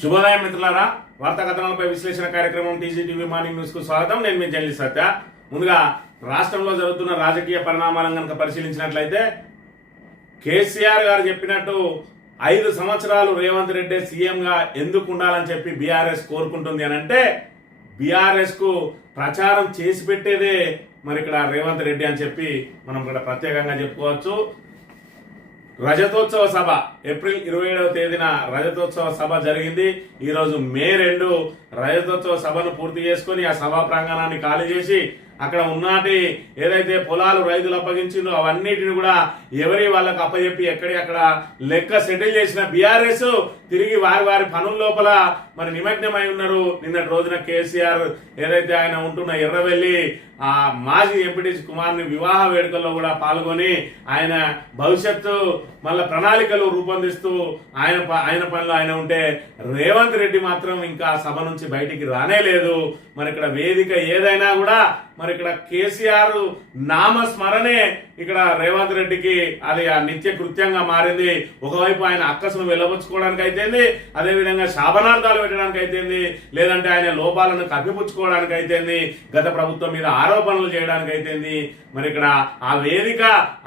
శుభోదయం మిత్రులారా, వార్తా కథనాలపై విశ్లేషణ కార్యక్రమం టీజీటీవీ మార్నింగ్ న్యూస్ కు స్వాగతం. నేను మీ జర్నలిస్ట్ సత్య. ముందుగా రాష్ట్రంలో జరుగుతున్న రాజకీయ పరిణామాలను కనుక పరిశీలించినట్లయితే కేసీఆర్ గారు చెప్పినట్టు 5 సంవత్సరాలు రేవంత్ రెడ్డి సీఎంగా ఎందుకు ఉండాలని చెప్పి బీఆర్ఎస్ కోరుకుంటుంది అని అంటే బీఆర్ఎస్ కు ప్రచారం చేసి పెట్టేదే మరి ఇక్కడ రేవంత్ రెడ్డి అని చెప్పి మనం ఇక్కడ ప్రత్యేకంగా చెప్పుకోవచ్చు. రజతోత్సవ సభ ఏప్రిల్ 27వ తేదీన రజతోత్సవ సభ జరిగింది. ఈ రోజు మే 2 రజతోత్సవ సభను పూర్తి చేసుకుని ఆ సభా ప్రాంగణాన్ని ఖాళీ చేసి అక్కడ ఉన్నటి ఏదైతే పొలాలు రైతులు అప్పగించిందో అవన్నిటిని కూడా ఎవరి వాళ్ళకు అప్పచెప్పి ఎక్కడి అక్కడ లెక్క సెటిల్ చేసిన బీఆర్ఎస్ తిరిగి వారి వారి పనుల లోపల మరి నిమగ్నమై ఉన్నారు. నిన్నటి రోజున కేసీఆర్ ఏదైతే ఆయన ఉంటున్న ఎర్రవెల్లి ఆ మాజీ ఎంపీటీసీ కుమార్ని వివాహ వేడుకల్లో కూడా పాల్గొని ఆయన భవిష్యత్తు మళ్ళా ప్రణాళికలు రూపొందిస్తూ ఆయన పనిలో ఆయన ఉంటే రేవంత్ రెడ్డి మాత్రం ఇంకా సభ నుంచి బయటికి రానే లేదు. మరి ఇక్కడ వేదిక ఏదైనా కూడా మరి ఇక్కడ కేసీఆర్ నామస్మరణే ఇక్కడ రేవంత్ రెడ్డికి అది ఆ నిత్య కృత్యంగా మారింది. ఒకవైపు ఆయన అక్కసును వెళ్ళబుచ్చుకోవడానికి అయితేంది, అదేవిధంగా శాపనార్థాలు పెట్టడానికి అయితేంది, లేదంటే ఆయన లోపాలను కప్పిపుచ్చుకోవడానికి అయితేంది, గత ప్రభుత్వం మీద ఆరోపణలు చేయడానికి అయితేంది. మరి ఇక్కడ ఆ వేదిక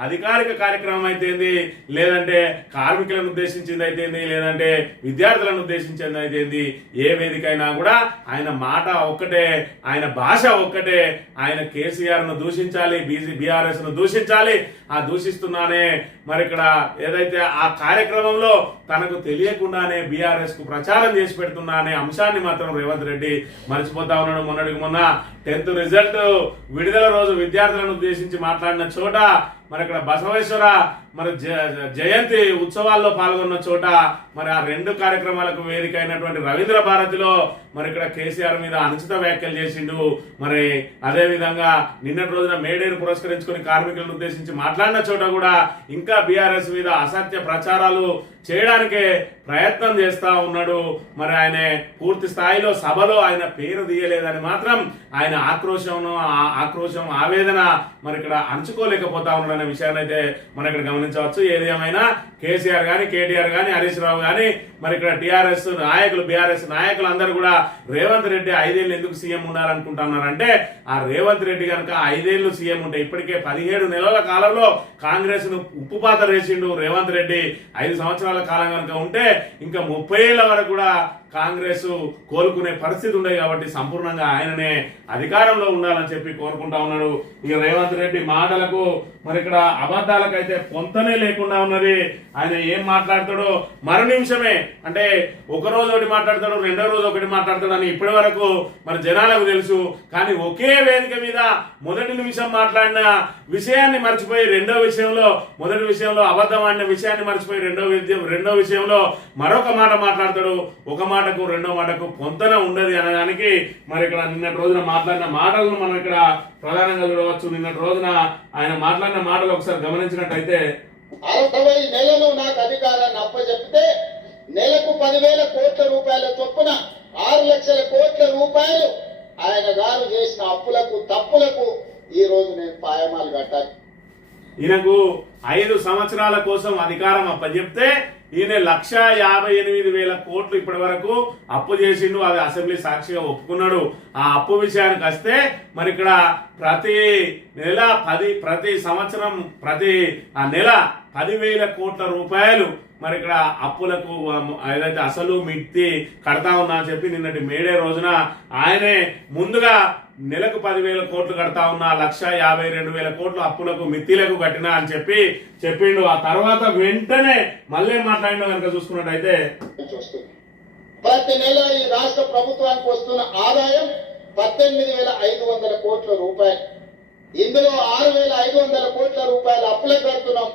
అధికారిక కార్యక్రమం అయితేంది, లేదంటే కార్మికులను ఉద్దేశించింది అయితేంది, లేదంటే విద్యార్థులను ఉద్దేశించింది అయితేంది, ఏ వేదిక అయినా కూడా ఆయన మాట ఒక్కటే, ఆయన భాష ఒక్కటే. ఆయన కేసీఆర్ ను దూషించాలి, బీఆర్ఎస్ ను దూషించాలి. ఆ దూషిస్తున్నానే మరి ఇక్కడ ఏదైతే ఆ కార్యక్రమంలో తనకు తెలియకుండానే బీఆర్ఎస్ కు ప్రచారం చేసి పెడుతున్నా అనే అంశాన్ని మాత్రం రేవంత్ రెడ్డి మర్చిపోతా ఉన్నాడు. మొన్న 10th రిజల్ట్ విడుదల రోజు విద్యార్థులను ఉద్దేశించి మాట్లాడిన చోట మరి అక్కడ బసవేశ్వర మరి జయంతి ఉత్సవాల్లో పాల్గొన్న చోట మరి ఆ 2 కార్యక్రమాలకు వేదిక అయినటువంటి రవీంద్ర భారతిలో మరి ఇక్కడ కేసీఆర్ మీద అనుచిత వ్యాఖ్యలు చేసిండు. మరి అదే విధంగా నిన్నటి రోజున మేడేను పురస్కరించుకుని కార్మికులను ఉద్దేశించి మాట్లాడిన చోట కూడా ఇంకా బీఆర్ఎస్ మీద అసత్య ప్రచారాలు చేయడానికే ప్రయత్నం చేస్తా ఉన్నాడు. మరి ఆయన పూర్తి స్థాయిలో సభలో ఆయన పేరు తీయలేదని మాత్రం ఆయన ఆక్రోశం ఆవేదన మరి ఇక్కడ అణచుకోలేకపోతా ఉన్నాడు అనే విషయాన్ని అయితే మనం ఇక్కడ గమనించవచ్చు. ఏది ఏమైనా కేసీఆర్ గాని, కేటీఆర్ గాని, హరీష్ రావు గాని మరి ఇక్కడ టీఆర్ఎస్ నాయకులు, బీఆర్ఎస్ నాయకులు అందరూ కూడా రేవంత్ రెడ్డి 5 ఏళ్ళు ఎందుకు సీఎం ఉండాలనుకుంటున్నారంటే ఆ రేవంత్ రెడ్డి కనుక 5 ఏళ్ళు సీఎం ఉంటే ఇప్పటికే 17 నెలల కాలంలో కాంగ్రెస్ ను ఉప్పుపాత వేసిండు రేవంత్ రెడ్డి. 5 సంవత్సరాల కాలం కనుక ఉంటే ఇంకా 30 ఏళ్ల వరకు కూడా కాంగ్రెస్ కోలుకునే పరిస్థితి ఉండేది. కాబట్టి సంపూర్ణంగా ఆయననే అధికారంలో ఉండాలని చెప్పి కోరుకుంటా ఉన్నాడు. ఇక రేవంత్ రెడ్డి మాటలకు మరి ఇక్కడ అబద్ధాలకైతే పొంతనే లేకుండా ఉన్నది. ఆయన ఏం మాట్లాడతాడో మరు నిమిషమే, అంటే ఒక రోజు ఒకటి మాట్లాడతాడు, 2వ రోజు ఒకటి మాట్లాడతాడు అని ఇప్పటి వరకు మరి జనాలకు తెలుసు. కానీ ఒకే వేదిక మీద మొదటి నిమిషం మాట్లాడిన విషయాన్ని మర్చిపోయి మొదటి విషయంలో అబద్ధం అనే విషయాన్ని మర్చిపోయి రెండో విషయంలో మరొక మాట మాట్లాడతాడు. ఒక మాటకు రెండో మాటకు పొంతన ఉండదు అనడానికి మరి ఇక్కడ నిన్నటి రోజున మాట్లాడిన మాటలను మనం ఇక్కడ ప్రధానంగా చూడవచ్చు. నిన్నటి రోజున ఆయన మాట్లాడిన మాటలు ఒకసారి గమనించినట్టయితే 60 నెలలు నాకు అధికారాన్ని అప్పచెప్తే నెలకు 10,000 కోట్ల రూపాయల చొప్పున 6 లక్షల కోట్ల రూపాయలు ఆయన గారు చేసిన అప్పులకు తప్పులకు ఈ రోజు నేను పాయమాలు కట్టాలి. ఈయనకు 5 సంవత్సరాల కోసం అధికారం అప్పచెప్తే ఈయన 1,58,000 కోట్లు ఇప్పటి వరకు అప్పు చేసిండు. అది అసెంబ్లీ సాక్షిగా ఒప్పుకున్నాడు. ఆ అప్పు విషయానికి వస్తే మరి ఇక్కడ ప్రతి నెల ప్రతి సంవత్సరం ప్రతి నెల 10,000 కోట్ల రూపాయలు మరి ఇక్కడ అప్పులకు ఏదైతే అసలు మిత్తి కడతా ఉన్నా అని చెప్పి నిన్నటి మేడే రోజున ఆయనే ముందుగా నెలకు 10,000 కోట్లు కడతా ఉన్నా, 1,52,000 కోట్లు అప్పులకు మిత్తిలకు కట్టినా అని చెప్పి చెప్పిండు. ఆ తర్వాత వెంటనే మళ్ళీ మాట్లాడిన కనుక చూసుకున్నట్టయితే ప్రతి నెల ఈ రాష్ట్ర ప్రభుత్వానికి వస్తున్న ఆదాయం 18,500 కోట్ల రూపాయలు. ఇందులో 6,500 కోట్ల రూపాయలు అప్పులకు కడుతున్నాం,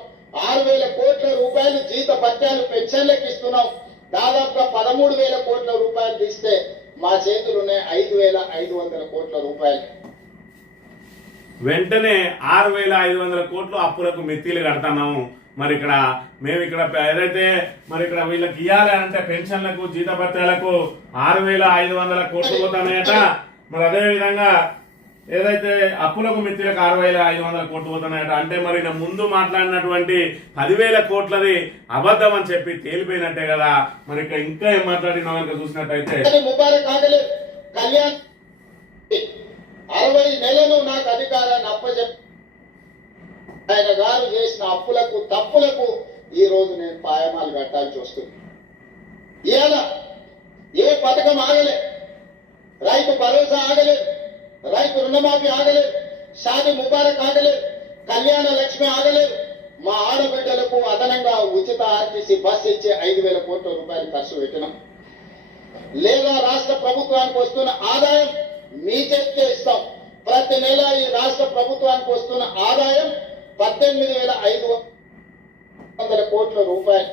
6,000 కోట్ల రూపాయలు జీత భత్యాలు పెన్షన్లకు ఇస్తున్నాం. దాదాపుగా 13,000 కోట్ల రూపాయలు తీస్తే మా చేతులునే 5,500 కోట్ల రూపాయలు. వెంటనే 6,500 కోట్లు అప్పులకు మిత్తిలు కడతాము. మరి ఇక్కడ మేము ఇక్కడ ఏదైతే మరి ఇక్కడ వీళ్ళకి ఇవ్వాలి అంటే పెన్షన్లకు, జీతభత్యాలకు 6,500 కోట్లు పోతాయట. మరి అదే విధంగా ఏదైతే అప్పులకు మిత్రులకు 6,500 కోట్లు పోతున్నాయట. అంటే మరి నా ముందు మాట్లాడినటువంటి 10,000 కోట్లది అబద్ధం అని చెప్పి తేలిపోయినట్టే కదా. మరి ఇంకా ఏం మాట్లాడినా కనుక చూసినట్టయితే ముబారక్ ఆగలేదు. కళ్యాణ్ 60 నెలలు నాకు అధికారాన్ని అప్పచెప్పి ఆయన గారు చేసిన అప్పులకు తప్పులకు ఈ రోజు నేను పాయమాలు కట్టాల్సి వస్తుంది. ఇవాళ ఏ పథకం ఆగలేదు, రైతు భరోసా ఆగలేదు, రైతు రుణమాఫీ ఆగలేదు, షాది ముబారక్ ఆగలేదు, కళ్యాణ లక్ష్మి ఆగలేదు. మా ఆడబిడ్డలకు అదనంగా ఉచిత ఆర్టీసీ బస్ ఇచ్చే 5,000 కోట్ల రూపాయలు ఖర్చు పెట్టినాం. లేదా రాష్ట్ర ప్రభుత్వానికి వస్తున్న ఆదాయం మీ చేతికే ఇస్తాం. ప్రతి నెల ఈ రాష్ట్ర ప్రభుత్వానికి వస్తున్న ఆదాయం 18,500 కోట్ల రూపాయలు.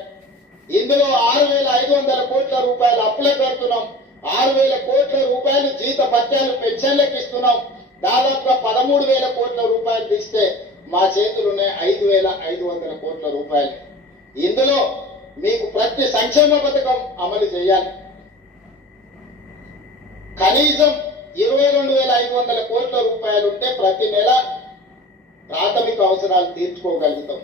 ఇందులో 6,500 కోట్ల రూపాయలు అప్పులకు కడుతున్నాం. 6,000 కోట్ల రూపాయలు జీత భత్యాలు పెన్షన్లకు ఇస్తున్నాం. దాదాపుగా 13,000 కోట్ల రూపాయలు తీస్తే మా చేతులున్నాయి 5,500 కోట్ల రూపాయలు. ఇందులో మీకు ప్రతి సంక్షేమ పథకం అమలు చేయాలి. కనీసం 22,500 కోట్ల రూపాయలు ఉంటే ప్రతి నెల ప్రాథమిక అవసరాలు తీర్చుకోగలుగుతాం.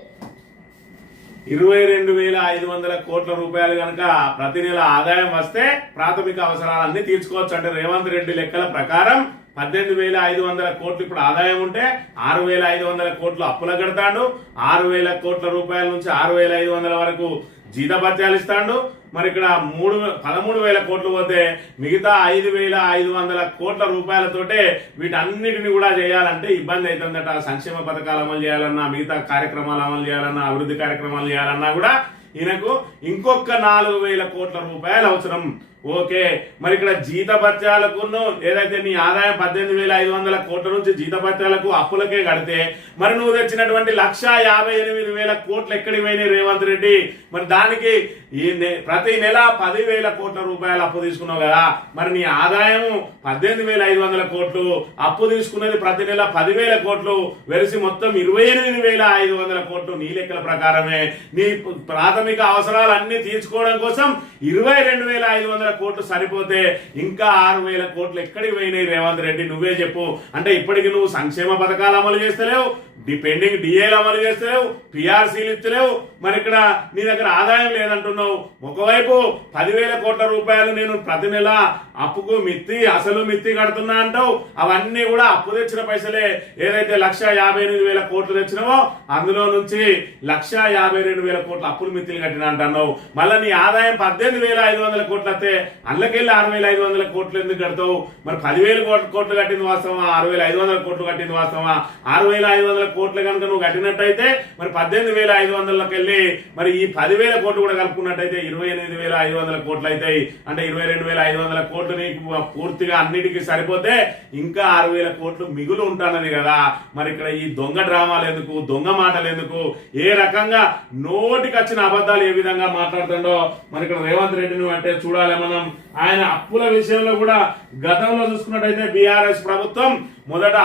22,500 కోట్ల రూపాయలు కనుక ప్రతి నెల ఆదాయం వస్తే ప్రాథమిక అవసరాలన్నీ తీర్చుకోవచ్చు. అంటే రేవంత్ రెడ్డి లెక్కల ప్రకారం 18,500 కోట్లు ఇప్పుడు ఆదాయం ఉంటే 6,500 కోట్లు అప్పుల కడతాడు. 6,000 కోట్ల రూపాయల నుంచి 6,500 వరకు జీతభత్యాలు ఇస్తాడు. మరి ఇక్కడ 13,000 కోట్లు పోతే మిగతా 5,500 కోట్ల రూపాయలతోటే వీటన్నిటిని కూడా చేయాలంటే ఇబ్బంది అవుతుందట. సంక్షేమ పథకాలు అమలు చేయాలన్నా, మిగతా కార్యక్రమాలు అమలు చేయాలన్నా, అభివృద్ధి కార్యక్రమాలు చేయాలన్నా కూడా ఈయనకు ఇంకొక 4,000 కోట్ల రూపాయలు అవసరం. ఓకే, మరి ఇక్కడ జీతభత్యాలకు ఏదైతే నీ ఆదాయం 18,500 కోట్ల నుంచి జీతభత్యాలకు అప్పులకే కడితే మరి నువ్వు తెచ్చినటువంటి 1,58,000 కోట్లు ఎక్కడికి పోయినాయి రేవంత్ రెడ్డి? మరి దానికి ప్రతి నెల 10,000 కోట్ల రూపాయలు అప్పు తీసుకున్నావు కదా. మరి నీ ఆదాయము 18,500 కోట్లు, అప్పు తీసుకున్నది ప్రతి నెల 10,000 కోట్లు, వెలిసి మొత్తం 28,500 కోట్లు నీ లెక్కల ప్రకారమే. నీ ప్రాథమిక అవసరాలన్నీ తీర్చుకోవడం కోసం 22,500 కోట్లు సరిపోతే ఇంకా 6,000 కోట్లు ఎక్కడికి పోయినాయి రేవంత్ రెడ్డి? నువ్వే చెప్పు. అంటే ఇప్పటికి నువ్వు సంక్షేమ పథకాలు అమలు చేస్తలేవు, పెండింగ్ డిఏలు అమలు చేస్తలేవు, పిఆర్సీలు ఇస్తలేవు. మరి ఇక్కడ నీ దగ్గర ఆదాయం లేదంటున్నావు. ఒకవైపు 10,000 కోట్ల రూపాయలు నేను ప్రతి నెల అప్పుకు మిత్తి అసలు మిత్తి కడుతున్నా అంటావు. అవన్నీ కూడా అప్పు తెచ్చిన పైసలే. ఏదైతే 1,58,000 కోట్లు తెచ్చినావో అందులో నుంచి 1,52,000 కోట్ల అప్పులు మిత్తిలు కట్టిన అంటున్నావు. మళ్ళీ నీ ఆదాయం 18,500 కోట్లు వస్తే అందులోకెళ్ళి 6,500 కోట్లు ఎందుకు కడతావు? మరి 10,000 కోట్లు కట్టింది వాస్తవమా? 6,500 కోట్లు కట్టింది వాస్తవమా? 6,500 కోట్లు కనుక నువ్వు కట్టినట్టయితే మరి 18,500కి వెళ్ళి మరి ఈ 10,000 కోట్లు కూడా కలుపుకున్నట్టయితే 28,500 కోట్లు అవుతాయి. అంటే 22,500 కోట్లు నీకు పూర్తిగా అన్నిటికీ సరిపోతే ఇంకా 6,000 కోట్లు మిగులు ఉంటానని కదా. మరి ఇక్కడ ఈ దొంగ డ్రామాలు ఎందుకు, దొంగ మాటలు ఎందుకు? ఏ రకంగా నోటికి వచ్చిన అబద్ధాలు ఏ విధంగా మాట్లాడుతుండో మరి ఇక్కడ రేవంత్ రెడ్డిని అంటే చూడాలి మనం. ఆయన అప్పుల విషయంలో కూడా గతంలో చూసుకున్నట్టయితే బీఆర్ఎస్ ప్రభుత్వం మొదట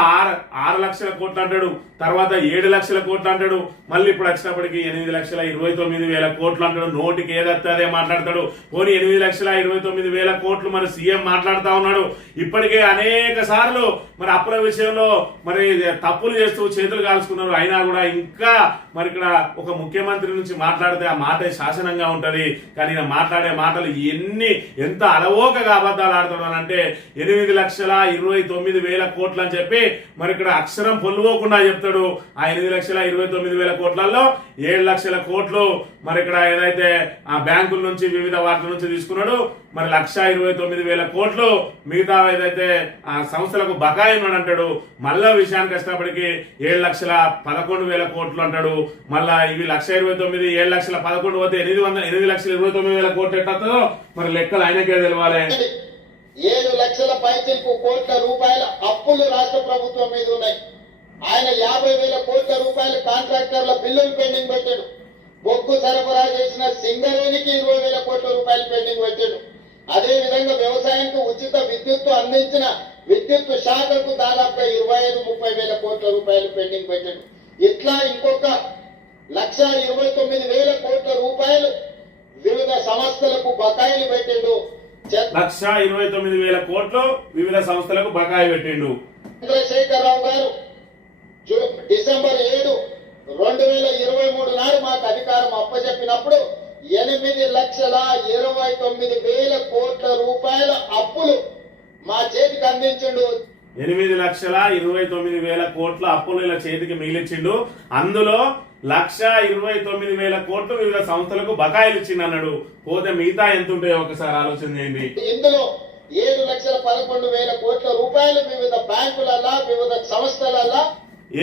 6 లక్షల కోట్లు అంటాడు, తర్వాత 7 లక్షల కోట్లు అంటాడు, మళ్ళీ ఇప్పుడు వచ్చినప్పటికీ 8,29,000 కోట్లు అంటాడు. నోటికి ఏదైతే అదే మాట్లాడతాడు. పోనీ 8,29,000 కోట్లు మరి సీఎం మాట్లాడుతా ఉన్నాడు. ఇప్పటికే అనేక సార్లు మరి అప్పుల విషయంలో మరి తప్పులు చేస్తూ చేతులు కాల్చుకున్నారు. అయినా కూడా ఇంకా మరి ఇక్కడ ఒక ముఖ్యమంత్రి నుంచి మాట్లాడితే ఆ మాటే శాసనంగా ఉంటది. కానీ మాట్లాడే మాటలు ఎంత అలవోకగా అబద్ధాలు ఆడుతున్నాడు అంటే 8,29,000 కోట్లు అని చెప్పి మరి ఇక్కడ అక్షరం పొల్లుకోకుండా చెప్తాడు. ఆ 8,29,000 కోట్లలో 7 లక్షల కోట్లు మరి ఇక్కడ ఏదైతే ఆ బ్యాంకుల నుంచి వివిధ వాటిల నుంచి తీసుకున్నాడు. మరి 1,29,000 కోట్లు మిగతా ఏదైతే ఆ సంస్థలకు బకాయి ఉన్నాడు అంటాడు. మళ్ళా విషయానికి వచ్చినప్పటికీ 7,11,000 కోట్లు అంటాడు. మళ్ళా ఇవి 1,29,000 7,11,000 పోతే 8,29,000 కోట్లు ఎట్టుందో మరి లెక్కలు ఆయనకే తెలవాలి. 7 లక్షల పైచిలకు కోట్ల రూపాయల అప్పులు రాష్ట్ర ప్రభుత్వం మీద ఉన్నాయి. ఆయన 50,000 కోట్ల రూపాయల కాంట్రాక్టర్ల బిల్లులు పెండింగ్ పెట్టాడు. బొగ్గు సరఫరా చేసిన సింగరేణికి 20,000 కోట్ల రూపాయలు పెండింగ్ పెట్టాడు. అదే విధంగా వ్యవసాయానికి ఉచిత విద్యుత్తు అందించిన విద్యుత్ శాఖకు దాదాపుగా 25,000-30,000 కోట్ల రూపాయలు పెండింగ్ పెట్టాడు. ఇట్లా ఇంకొక 1,29,000 కోట్ల రూపాయలు వివిధ సంస్థలకు బకాయిలు పెట్టాడు. 1,29,000 కోట్లు వివిధ సంస్థలకు బకాయి పెట్టిండు. చంద్రశేఖరరావు గారు డిసెంబర్ 7, 2023 నాడు మాకు అధికారం అప్పచెప్పినప్పుడు 8,29,000 కోట్ల రూపాయల అప్పులు మా చేతికి అందించిండు. 8,29,000 కోట్ల అప్పులు ఇలా చేతికి మిగిలిచ్చిండు. అందులో 1,29,000 కోట్లు వివిధ సంస్థలకు బకాయిలు ఇచ్చిండు అన్నాడు. పోతే మిగతా ఎంత ఉంటాయో ఒకసారి ఆలోచన చేయండి. ఇందులో 7,11,000 కోట్ల రూపాయలు వివిధ బ్యాంకులల్లా వివిధ సంస్థలల్లా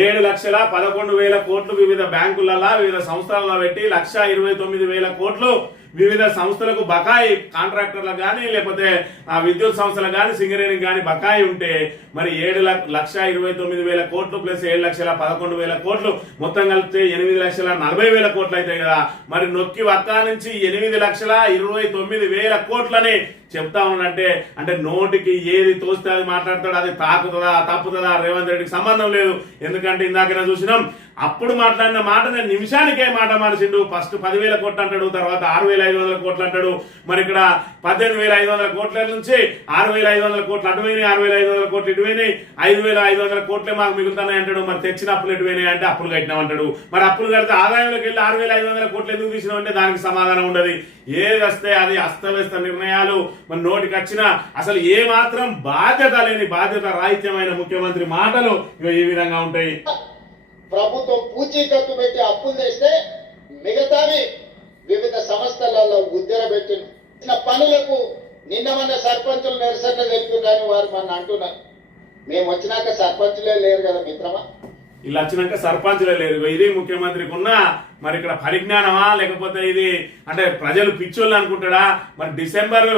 7,11,000 కోట్లు వివిధ బ్యాంకులలో వివిధ సంస్థలలో పెట్టి 1,29,000 కోట్లు వివిధ సంస్థలకు బకాయి కాంట్రాక్టర్లకు కానీ లేకపోతే ఆ విద్యుత్ సంస్థలకు కానీ సింగరేణికి కానీ బకాయి ఉంటే మరి 7,29,000 కోట్లు ప్లస్ 7,11,000 కోట్లు మొత్తం కలిపితే 8,40,000 కోట్లు అవుతాయి కదా. మరి నొక్కి వక్కా నుంచి 8,29,000 కోట్లని చెప్తా ఉన్నాడంటే అంటే నోటికి ఏది తోస్తే అది మాట్లాడతాడు. అది తాకుతుందా తప్పుతుందా రేవంత్ రెడ్డికి సంబంధం లేదు. ఎందుకంటే ఇందాకనే చూసినాం అప్పుడు మాట్లాడిన మాట నేను నిమిషానికే మాట మార్చిండు. ఫస్ట్ 10,000 కోట్లు అంటాడు, తర్వాత 6,500 కోట్లు అంటాడు. మరి ఇక్కడ 18,500 కోట్ల నుంచి 6,500 కోట్లు అటువైనాయి, 6,500 కోట్లు ఇటువైనాయి, 5,500 కోట్లే మాకు మిగులుతున్నాయి అంటాడు. మరి తెచ్చిన అప్పులు ఎటువైనాయి అంటే అప్పులు కట్టినాం అంటాడు. మరి అప్పులు కడితే ఆదాయంలోకి వెళ్ళి 6,500 కోట్లు ఎందుకు తీసినావు అంటే దానికి సమాధానం ఉండదు. ఏది వస్తే అది అస్తవ్యస్త నిర్ణయాలు మన నోటికి వచ్చిన అసలు ఏ మాత్రం బాధ్యత లేని బాధ్యత రాహిత్యమైన ముఖ్యమంత్రి మాటలు ఈ విధంగా ఉంటాయి. ప్రభుత్వం పూచీకత్తు పెట్టి అప్పులు తెస్తే మిగతావి వివిధ సంస్థలలో ఉద్దర పెట్టిన పనులకు నిన్న మన సర్పంచులు నిరసన తెలుపుతున్నారని వారు మన అంటున్నారు. మేము వచ్చినాక సర్పంచులే లేరు కదా మిత్రమా. ఇలా వచ్చినాక సర్పంచ్లే లేరు. ఇది ముఖ్యమంత్రికి ఉన్న మరి ఇక్కడ పరిజ్ఞానమా లేకపోతే ఇది అంటే ప్రజలు పిచ్చోళ్ళు అనుకుంటాడా? మరి డిసెంబర్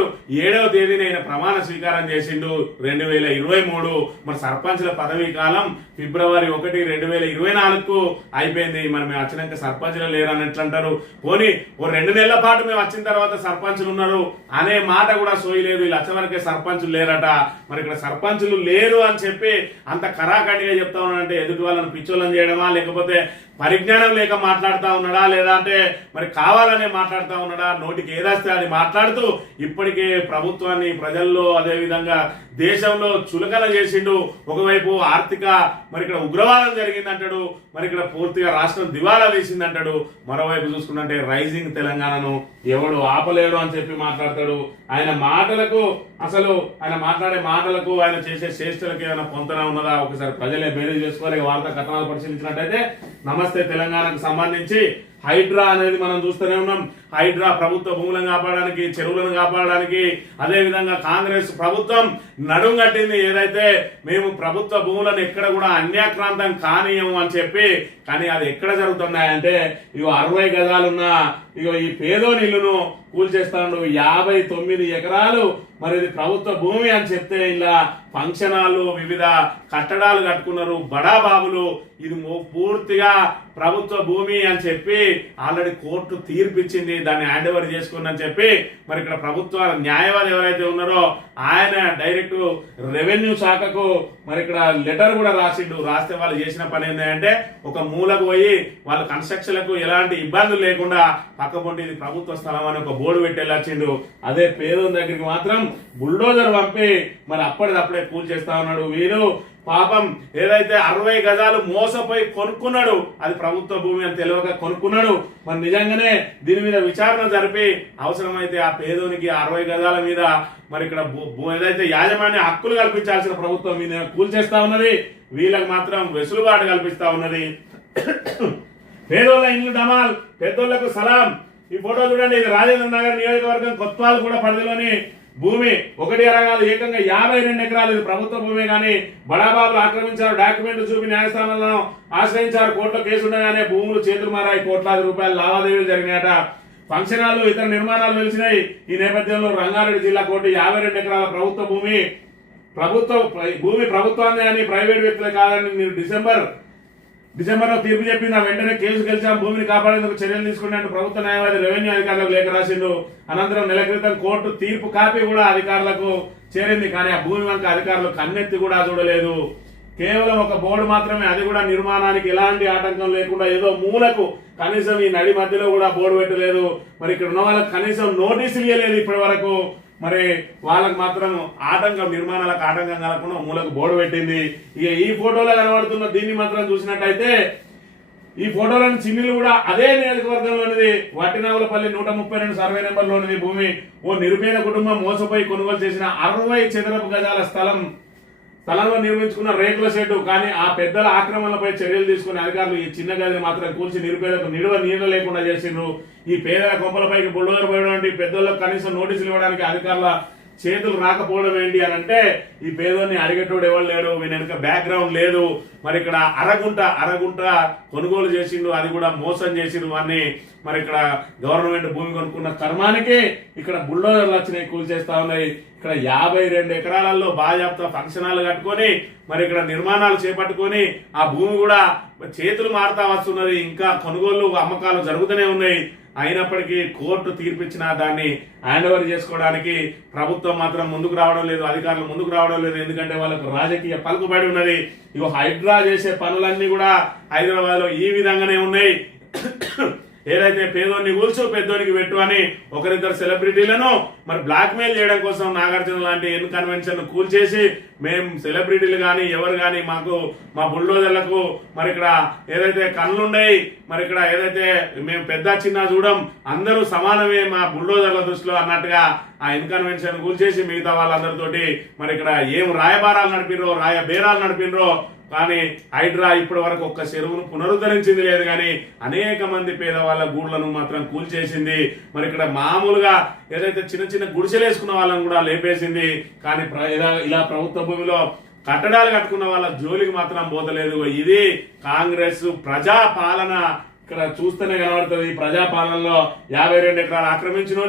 7వ తేదీన ఆయన ప్రమాణ స్వీకారం చేసిండు 2023. మరి సర్పంచ్ల పదవీ కాలం ఫిబ్రవరి 1, 2024 అయిపోయింది. మరి మేము వచ్చినాక సర్పంచ్లు లేరు అని ఎట్లంటారు? పోనీ ఓ 2 నెలల పాటు మేము వచ్చిన తర్వాత సర్పంచులు ఉన్నారు అనే మాట కూడా సోయలేదు. వీళ్ళు వచ్చే వరకే సర్పంచులు లేరట. మరి ఇక్కడ సర్పంచులు లేరు అని చెప్పి అంత కరాఖండిగా చెప్తా ఉన్నాడంటే ఎదుటి వాళ్ళని పిచ్చోళ్ళని చేయడమా లేకపోతే పరిజ్ఞానం లేక మాట్లాడుతా ఉన్నాడా లేదా అంటే మరి కావాలనే మాట్లాడుతా ఉన్నాడా? నోటికి ఏదొస్తే అది మాట్లాడుతూ ఇప్పటికే ప్రభుత్వాన్ని ప్రజల్లో అదే విధంగా దేశంలో చులకన చేసిండు. ఒకవైపు ఆర్థిక మరి ఇక్కడ ఉగ్రవాదం జరిగిందంటాడు, మరి ఇక్కడ పూర్తిగా రాష్ట్రం దివాలా తీసిందంటాడు. మరోవైపు చూసుకుంటే రైజింగ్ తెలంగాణను ఎవడు ఆపలేడు అని చెప్పి మాట్లాడతాడు. ఆయన మాటలకు అసలు ఆయన మాట్లాడే మాటలకు ఆయన చేసే చేష్టలకు ఏమైనా పొంతన ఉన్నదా? ఒకసారి ప్రజలే బేరీ చేసుకోవాలి. వార్తా కథనాలు పరిశీలించినట్టయితే నమస్తే తెలంగాణకు సంబంధించి హైడ్రా అనేది మనం చూస్తూనే ఉన్నాం. హైడ్రా ప్రభుత్వ భూములను కాపాడడానికి చెరువులను కాపాడడానికి అదే విధంగా కాంగ్రెస్ ప్రభుత్వం నడుం కట్టింది. ఏదైతే మేము ప్రభుత్వ భూములను ఎక్కడ కూడా అన్యాక్రాంతం కానీయము అని చెప్పి, కానీ అది ఎక్కడ జరుగుతున్నాయంటే ఇగో 60 గజాలున్న ఇగో ఈ పేదోని ఇల్లును కూల్చేస్తాడు. 59 ఎకరాలు మరి ఇది ప్రభుత్వ భూమి అని చెప్తే ఇలా ఫంక్షన్ హాలు వివిధ కట్టడాలు కట్టుకున్నారు బడా బాబులు. ఇది పూర్తిగా ప్రభుత్వ భూమి అని చెప్పి ఆల్రెడీ కోర్టు తీర్పిచ్చింది. దాన్ని హ్యాండ్ ఓవర్ చేసుకుని అని చెప్పి మరి ఇక్కడ ప్రభుత్వ న్యాయవాది ఎవరైతే ఉన్నారో ఆయన డైరెక్ట్ రెవెన్యూ శాఖకు మరి ఇక్కడ లెటర్ కూడా రాసిండు. రాస్తే వాళ్ళు చేసిన పని ఏంటంటే ఒక మూలకు పోయి వాళ్ళ కన్స్ట్రక్షన్లకు ఎలాంటి ఇబ్బందులు లేకుండా పక్కపొంటి ఇది ప్రభుత్వ స్థలం అని ఒక బోర్డు పెట్టి వెళ్ళొచ్చిండు. అదే పేదోని దగ్గరికి మాత్రం బుల్డోజర్ పంపి మరి అప్పటిదప్పుడే కూల్ చేస్తా ఉన్నాడు. వీరు పాపం ఏదైతే 60 గజాలు మోసపోయి కొనుక్కున్నాడు అది ప్రభుత్వ భూమి అని తెలియక కొనుక్కున్నాడు. మరి నిజంగానే దీని మీద విచారణ జరిపి అవసరమైతే ఆ పేదోనికి 60 గజాల మీద మరి ఇక్కడ ఏదైతే యాజమాన్య హక్కులు కల్పించాల్సిన ప్రభుత్వం మీద కూల్చేస్తా ఉన్నది. వీళ్ళకి మాత్రం వెసులుబాటు కల్పిస్తా ఉన్నది. పేదోళ్ళ ఇల్లు డమాల్, పెద్దోళ్లకు సలాం. ఈ ఫోటో చూడండి. ఇది రాజేంద్ర నగర్ నియోజకవర్గం కొత్వాల్ కూడా పరిధిలోని భూమి. 1 ఎకరాలు ఏకంగా 52 ఎకరాలు ఇది ప్రభుత్వ భూమి. కానీ బడాబాబులు ఆక్రమించారు. డాక్యుమెంట్లు చూపి న్యాయస్థానంలో ఆశ్రయించారు. కోర్టులో కేసు ఉండగానే భూములు చేతులు మారాయి. కోట్లాది రూపాయల లావాదేవీలు జరిగినాయట. ఫంక్షన్ హాలు ఇతర నిర్మాణాలు వెలిసినాయి. ఈ నేపథ్యంలో రంగారెడ్డి జిల్లా కోర్టు 52 ఎకరాల ప్రభుత్వ భూమి ప్రభుత్వాన్ని అని ప్రైవేట్ వ్యక్తులే కాదని మీరు డిసెంబర్లో తీర్పు చెప్పింది. వెంటనే కేసు గెలిచాం, భూమిని కాపాడేందుకు చర్యలు తీసుకున్నట్టు ప్రభుత్వ న్యాయవాది రెవెన్యూ అధికారులకు లేఖ రాసిండు. అనంతరం నెల క్రితం కోర్టు తీర్పు కాపీ కూడా అధికారులకు చేరింది. కానీ ఆ భూమి వంక అధికారులు కన్నెత్తి కూడా చూడలేదు. కేవలం ఒక బోర్డు మాత్రమే, అది కూడా నిర్మాణానికి ఎలాంటి ఆటంకం లేకుండా ఏదో మూలకు కనీసం ఈ నడి మధ్యలో కూడా బోర్డు పెట్టలేదు. మరి ఇక్కడ ఉన్న వాళ్ళకి కనీసం నోటీసులు ఇవ్వలేదు ఇప్పటి వరకు. మరి వాళ్ళకి మాత్రం ఆటంకం, నిర్మాణాలకు ఆటంకం కలగకుండా మూలకు బోర్డు పెట్టింది. ఇక ఈ ఫోటోలో కనబడుతున్న దీన్ని మాత్రం చూసినట్టయితే ఈ ఫోటోలోని చిన్నులు కూడా అదే నియోజకవర్గంలోనిది, వట్టినాగులపల్లి 132 సర్వే నెంబర్లోనిది భూమి. ఓ నిరుపేద కుటుంబం మోసపోయి కొనుగోలు చేసిన 60 చదరపు గజాల స్థలంలో నిర్మించుకున్న రేకుల షెడ్డు. కానీ ఆ పెద్దల ఆక్రమణలపై చర్యలు తీసుకునే అధికారులు ఈ చిన్న గదిని మాత్రం కూల్చి నిరుపేదలకు నీళ్లు లేకుండా చేసిండ్రు. ఈ పేదల కొంపలపైకి బుల్డోజర్ పోయడం, పెద్దలకు కనీసం నోటీసులు ఇవ్వడానికి అధికారుల చేతులు రాకపోవడం ఏంటి అని అంటే, ఈ పేదోని అడిగేటోడు ఎవరు లేడు, వీని వెనక బ్యాక్గ్రౌండ్ లేదు. మరి ఇక్కడ అరగుంట కొనుగోలు చేసిండు, అది కూడా మోసం చేసిండు వాడిని. మరి ఇక్కడ గవర్నమెంట్ భూమి కొనుక్కున్న కర్మానికి ఇక్కడ బుల్డోజర్లు వచ్చినాయి, కూల్చేస్తా ఉన్నాయి. ఇక్కడ 52 ఎకరాలలో బాజాప్తా ఫంక్షన్ హాల్ కట్టుకొని మరి ఇక్కడ నిర్మాణాలు చేపట్టుకొని ఆ భూమి కూడా చేతులు మారుతా వస్తున్నది. ఇంకా కొనుగోలు అమ్మకాలు జరుగుతూనే ఉన్నాయి. అయినప్పటికీ కోర్టు తీర్పిచ్చిన దాన్ని హ్యాండ్ ఓవర్ చేసుకోవడానికి ప్రభుత్వం మాత్రం ముందుకు రావడం లేదు, అధికారులు ముందుకు రావడం లేదు. ఎందుకంటే వాళ్ళకు రాజకీయ పలుకుబడి ఉన్నది. ఇగో హైడ్రా చేసే పనులన్నీ కూడా హైదరాబాద్ లో ఈ విధంగానే ఉన్నాయి. ఏదైతే పేదోన్ని కూల్చు పెద్దోనికి పెట్టు అని ఒకరిద్దరు సెలబ్రిటీలను మరి బ్లాక్ మెయిల్ చేయడం కోసం నాగార్జున లాంటి ఎన్ కన్వెన్షన్ కూల్చేసి, మేము సెలబ్రిటీలు కానీ ఎవరు కానీ మాకు మా బుల్డోజర్లకు మరి ఇక్కడ ఏదైతే కళ్ళున్నాయి, మరి ఇక్కడ ఏదైతే మేము పెద్ద చిన్న చూడం అందరూ సమానమే మా బుల్డోజర్ల దృష్టిలో అన్నట్టుగా ఆ ఎన్ కన్వెన్షన్ కూల్చేసి మిగతా వాళ్ళందరితోటి మరి ఇక్కడ ఏం రాయబారాలు నడిపినరో రాయబేరాలు నడిపినరో. కానీ హైడ్రా ఇప్పటి వరకు ఒక్క చెరువును పునరుద్ధరించింది లేదు, కానీ అనేక మంది పేదవాళ్ళ గూడ్లను మాత్రం కూల్చేసింది. మరి ఇక్కడ మామూలుగా ఏదైతే చిన్న చిన్న గుడిసెలేసుకున్న వాళ్ళని కూడా లేపేసింది. కానీ ఇలా ప్రభుత్వ భూమిలో కట్టడాలు కట్టుకున్న వాళ్ళ జోలికి మాత్రం పోతలేదు. ఇది కాంగ్రెస్ ప్రజా పాలన. ఇక్కడ చూస్తేనే కనబడుతుంది. ప్రజాపాలనలో 52 ఎకరాలు ఆక్రమించిన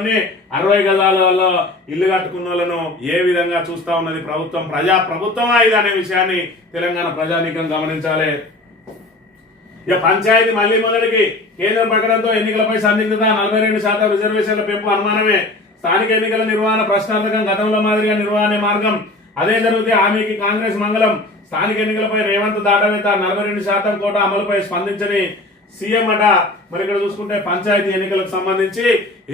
60 గజాలలో ఇల్లు కట్టుకున్న వాళ్ళను ఏ విధంగా చూస్తా ఉన్నది ప్రభుత్వం. ప్రభుత్వమా ఇది అనే విషయాన్ని తెలంగాణ ప్రజానీకం గమనించాలి. ఇక పంచాయతీ మళ్లీ మొదటికి కేంద్రం ప్రకటనతో ఎన్నికలపై సందిగ్ధత, 42% రిజర్వేషన్ల పెంపు అనుమానమే. స్థానిక ఎన్నికల నిర్వహణ ప్రశ్నార్థకం, గతంలో మాదిరిగా నిర్వహణ మార్గం అదే జరిగితే హామీకి కాంగ్రెస్ మంగళం. స్థానిక ఎన్నికలపై రేవంత్ దాటవేత, 42% కోటా అమలుపై స్పందించని సీఎం అట. మరి ఇక్కడ చూసుకుంటే పంచాయతీ ఎన్నికలకు సంబంధించి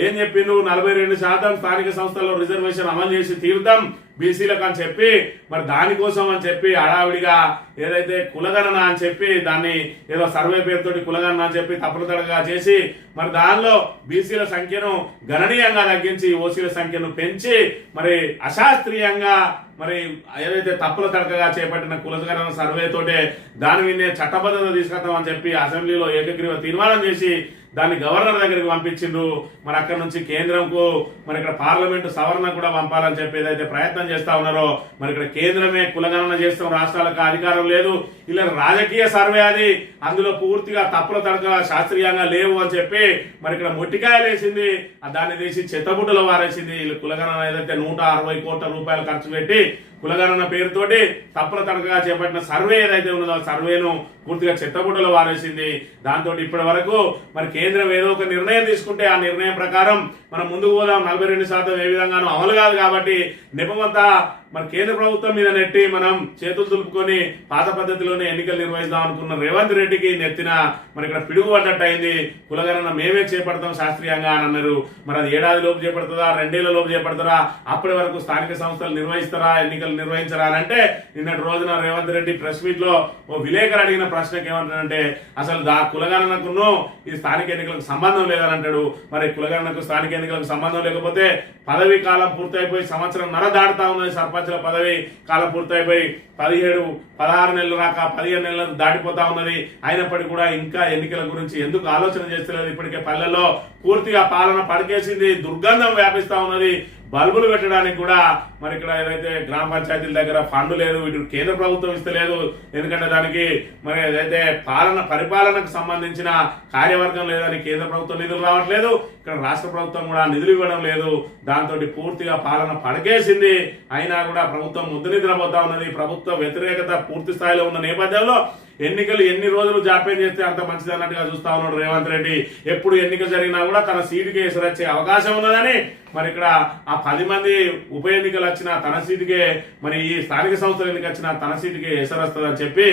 ఏం చెప్పిండు, 42% స్థానిక సంస్థల్లో రిజర్వేషన్ అమలు చేసి తీరుతాం బీసీలకు అని చెప్పి, మరి దానికోసం అని చెప్పి హడావిడిగా ఏదైతే కులగణన అని చెప్పి దాన్ని ఏదో సర్వే పేరుతోటి కులగణన అని చెప్పి తప్పుడుతడగా చేసి మరి దానిలో బీసీల సంఖ్యను గణనీయంగా తగ్గించి ఓసీల సంఖ్యను పెంచి మరి అశాస్త్రీయంగా మరి ఏదైతే తప్పుల తడకగా చేపట్టిన కులగణన సర్వే తోటే దాని మీద చట్టబద్ధత తీసుకొస్తామని చెప్పి అసెంబ్లీలో ఏకగ్రీవ తీర్మానం చేసి దాన్ని గవర్నర్ దగ్గరికి పంపించిండ్రు. మరి అక్కడ నుంచి కేంద్రంకు మరి ఇక్కడ పార్లమెంటు సవరణ కూడా పంపాలని చెప్పి ఏదైతే ప్రయత్నం చేస్తా ఉన్నారో, మరి ఇక్కడ కేంద్రమే కులగణన చేస్తాం, రాష్ట్రాలకు అధికారం లేదు, ఇలా రాజకీయ సర్వే అది, అందులో పూర్తిగా తప్పుల తడక శాస్త్రీయంగా లేవు అని చెప్పి మరి ఇక్కడ మొట్టికాయలు వేసింది. దాన్ని తీసి చెత్తబుట్టలో వారేసింది. వీళ్ళు కులగణన ఏదైతే 160 కోట్ల రూపాయలు ఖర్చు పెట్టి కులగణన పేరుతోటి తప్పుల తడకగా చేపట్టిన సర్వే ఏదైతే ఉన్నదో సర్వేను పూర్తిగా చెత్తబుట్టలో వారేసింది. దాంతో ఇప్పటి వరకు మరి కేంద్రం ఏదో ఒక నిర్ణయం తీసుకుంటే ఆ నిర్ణయం ప్రకారం మనం ముందుకు పోదాం, 42% ఏ విధంగానూ అమలు కాదు కాబట్టి నెపమంతా మరి కేంద్ర ప్రభుత్వం మీద నెట్టి మనం చేతులు దులుపుకొని పాత పద్ధతిలోనే ఎన్నికలు నిర్వహిద్దాం అనుకున్న రేవంత్ రెడ్డికి నెత్తిన మరి ఇక్కడ పిడుగు పడ్డట్టు అయింది. కులగణన మేమే చేపడతాం శాస్త్రీయంగా అని అన్నారు. మరి అది ఏడాది లోపు చేపడుతుందా, 2 ఏళ్ల లోపు చేపడతారా, అప్పటి వరకు స్థానిక సంస్థలు నిర్వహిస్తారా, ఎన్నికలు నిర్వహించరా అని అంటే నిన్నటి రోజున రేవంత్ రెడ్డి ప్రెస్ మీట్ లో ఓ విలేకరు అడిగిన ప్రశ్నకి ఏమంటాడంటే అసలు కులగణనకును ఈ స్థానిక ఎన్నికలకు సంబంధం లేదని అంటాడు. మరి కులగణనకు స్థానిక ఎన్నికలకు సంబంధం లేకపోతే పదవీ కాలం పూర్తయిపోయి సంవత్సరంన్నర దాటుతా ఉన్నది. సర్పంచ్ల పదవి కాలం పూర్తయిపోయి 16 నెలలు రాక 15 నెలలు దాటిపోతా ఉన్నది. అయినప్పటికీ కూడా ఇంకా ఎన్నికల గురించి ఎందుకు ఆలోచన చేస్తలేదు? ఇప్పటికే పల్లెల్లో పూర్తిగా పాలన పడికేసింది, దుర్గంధం వ్యాపిస్తా ఉన్నది. బల్బులు పెట్టడానికి కూడా మరి ఇక్కడ ఏదైతే గ్రామ పంచాయతీల దగ్గర ఫండ్ లేదు, వీటి కేంద్ర ప్రభుత్వం ఇస్తలేదు. ఎందుకంటే దానికి మరి ఏదైతే పరిపాలనకు సంబంధించిన కార్యవర్గం లేదని కేంద్ర ప్రభుత్వం నిధులు రావట్లేదు, ఇక్కడ రాష్ట్ర ప్రభుత్వం కూడా నిధులు ఇవ్వడం లేదు. దాంతో పూర్తిగా పాలన పడకేసింది. అయినా కూడా ప్రభుత్వం ముద్దు నిద్రపోతా ఉన్నది. ప్రభుత్వ వ్యతిరేకత పూర్తి స్థాయిలో ఉన్న నేపథ్యంలో ఎన్నికలు ఎన్ని రోజులు జాప్యం చేస్తే అంత మంచిది అన్నట్టుగా చూస్తా ఉన్నాడు రేవంత్ రెడ్డి. ఎప్పుడు ఎన్నిక జరిగినా కూడా తన సీటుకి ఎసరొచ్చే అవకాశం ఉన్నదని మరి ఇక్కడ ఆ 10 మంది ఉప ఎన్నికలు వచ్చిన తన సీటుకే, మరి ఈ స్థానిక సంస్థల ఎన్నిక వచ్చిన తన సీటుకే ఎసరు వస్తుందని చెప్పి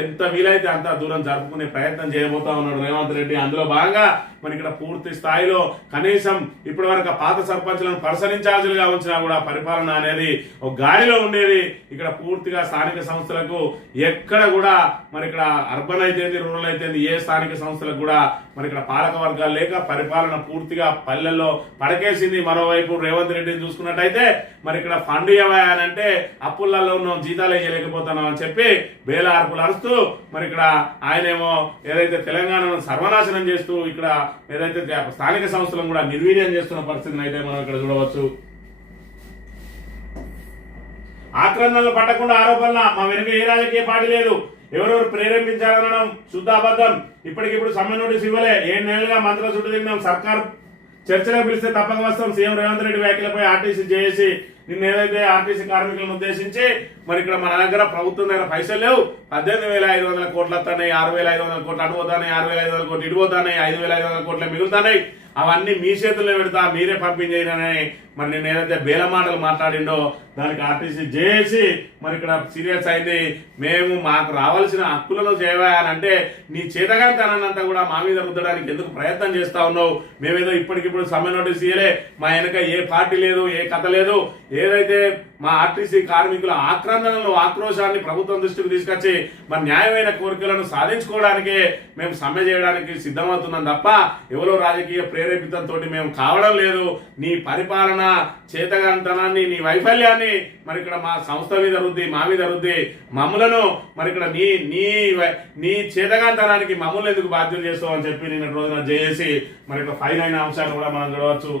ఎంత వీలైతే అంత దూరం జరుపుకునే ప్రయత్నం చేయబోతా ఉన్నాడు రేవంత్ రెడ్డి. అందులో భాగంగా మరి ఇక్కడ పూర్తి స్థాయిలో కనీసం ఇప్పటి వరకు పాత సర్పంచ్లను పర్సన్ ఇన్ఛార్జీలుగా ఉంచినా కూడా పరిపాలన అనేది ఒక గాడిలో ఉండేది. ఇక్కడ పూర్తిగా స్థానిక సంస్థలకు ఎక్కడ కూడా మరి ఇక్కడ అర్బన్ అయితేంది, రూరల్ అయితేంది, ఏ స్థానిక సంస్థలకు కూడా మరి ఇక్కడ పాలక వర్గాలు లేక పరిపాలన పూర్తిగా పల్లెల్లో పడకేసింది. మరోవైపు రేవంత్ రెడ్డిని చూసుకున్నట్టయితే మరి ఇక్కడ ఫండ్ ఇవ్వాలంటే అప్పులలో ఉన్నాం, జీతాలు వేయలేకపోతున్నాం అని చెప్పి బేలార్పులు అరుస్తూ మరి ఇక్కడ ఆయనేమో ఏదైతే తెలంగాణను సర్వనాశనం చేస్తూ ఇక్కడ ఏదైతే స్థానిక సంస్థలను కూడా నిర్వీర్యం చేస్తున్న పరిస్థితిని అయితే మనం ఇక్కడ చూడవచ్చు. ఆక్రందనలు పట్టకుండా ఆరోపణల మా వెనుక ఏ రాజకీయ పార్టీ లేదు, ఎవరెవరు ప్రేరేపించారనడం శుద్ధ అబద్ధం. ఇప్పటికిప్పుడు సమ్మె నోటీస్ ఇవ్వలే, 7 నెలలుగా మంత్రుల చుట్టూ తిరిగినాం, సర్కార్ చర్చలకు పిలిస్తే తప్పక వస్తాం. సీఎం రేవంత్ రెడ్డి వ్యాఖ్యలపై ఆర్టీసీ జేఏసీ నిన్న ఏదైతే ఆర్టీసీ కార్మికులను ఉద్దేశించి మరి ఇక్కడ మన దగ్గర ప్రభుత్వం దగ్గర పైసలు లేవు, 18,500 కోట్లు వస్తున్నాయి, 6,500 కోట్లు అటు పోతాయి, 6,500 కోట్లు ఇటు పోతాయి, 5,500 కోట్లు మిగులుతాయి, అవన్నీ మీ చేతుల్లో పెడతా, మీరే పంపించేయనని మరి నేను ఏదైతే బేల మాటలు మాట్లాడిండో దానికి ఆర్టీసీ జేఏసీ మరి ఇక్కడ సీరియస్ అయింది. మేము మాకు రావాల్సిన హక్కులను చేయవాలంటే నీ చేతగానితనాన్నంతా కూడా మా మీద రుద్దడానికి ఎందుకు ప్రయత్నం చేస్తా ఉన్నావు? మేమేదో ఇప్పటికిప్పుడు సమ్మె నోటీస్ ఇయ్యలే, మా వెనక ఏ పార్టీ లేదు, ఏ కథ లేదు. ఏదైతే మా ఆర్టీసీ కార్మికుల ఆక్రందనలు, ఆక్రోశాన్ని ప్రభుత్వం దృష్టికి తీసుకొచ్చి మరి న్యాయమైన కోరికలను సాధించుకోవడానికే మేము సమ్మె చేయడానికి సిద్ధమవుతున్నాం తప్ప ఎవరో రాజకీయ ప్రేరేపితంతో మేము కావడం లేదు. నీ పరిపాలన చేతగానితనాన్ని, నీ వైఫల్యాన్ని మరి ఇక్కడ మా సంస్థ మీద రుద్ది, మా మీద రుద్ది మమ్ములను మరి ఇక్కడ నీ చేతగానితనానికి మమ్మల్ని ఎందుకు బాధ్యత చేస్తావు అని చెప్పి నిన్న రోజున జేఏసీ మరి ఇక్కడ ఫైన్ అయిన అంశాలు కూడా మనం చూడవచ్చు.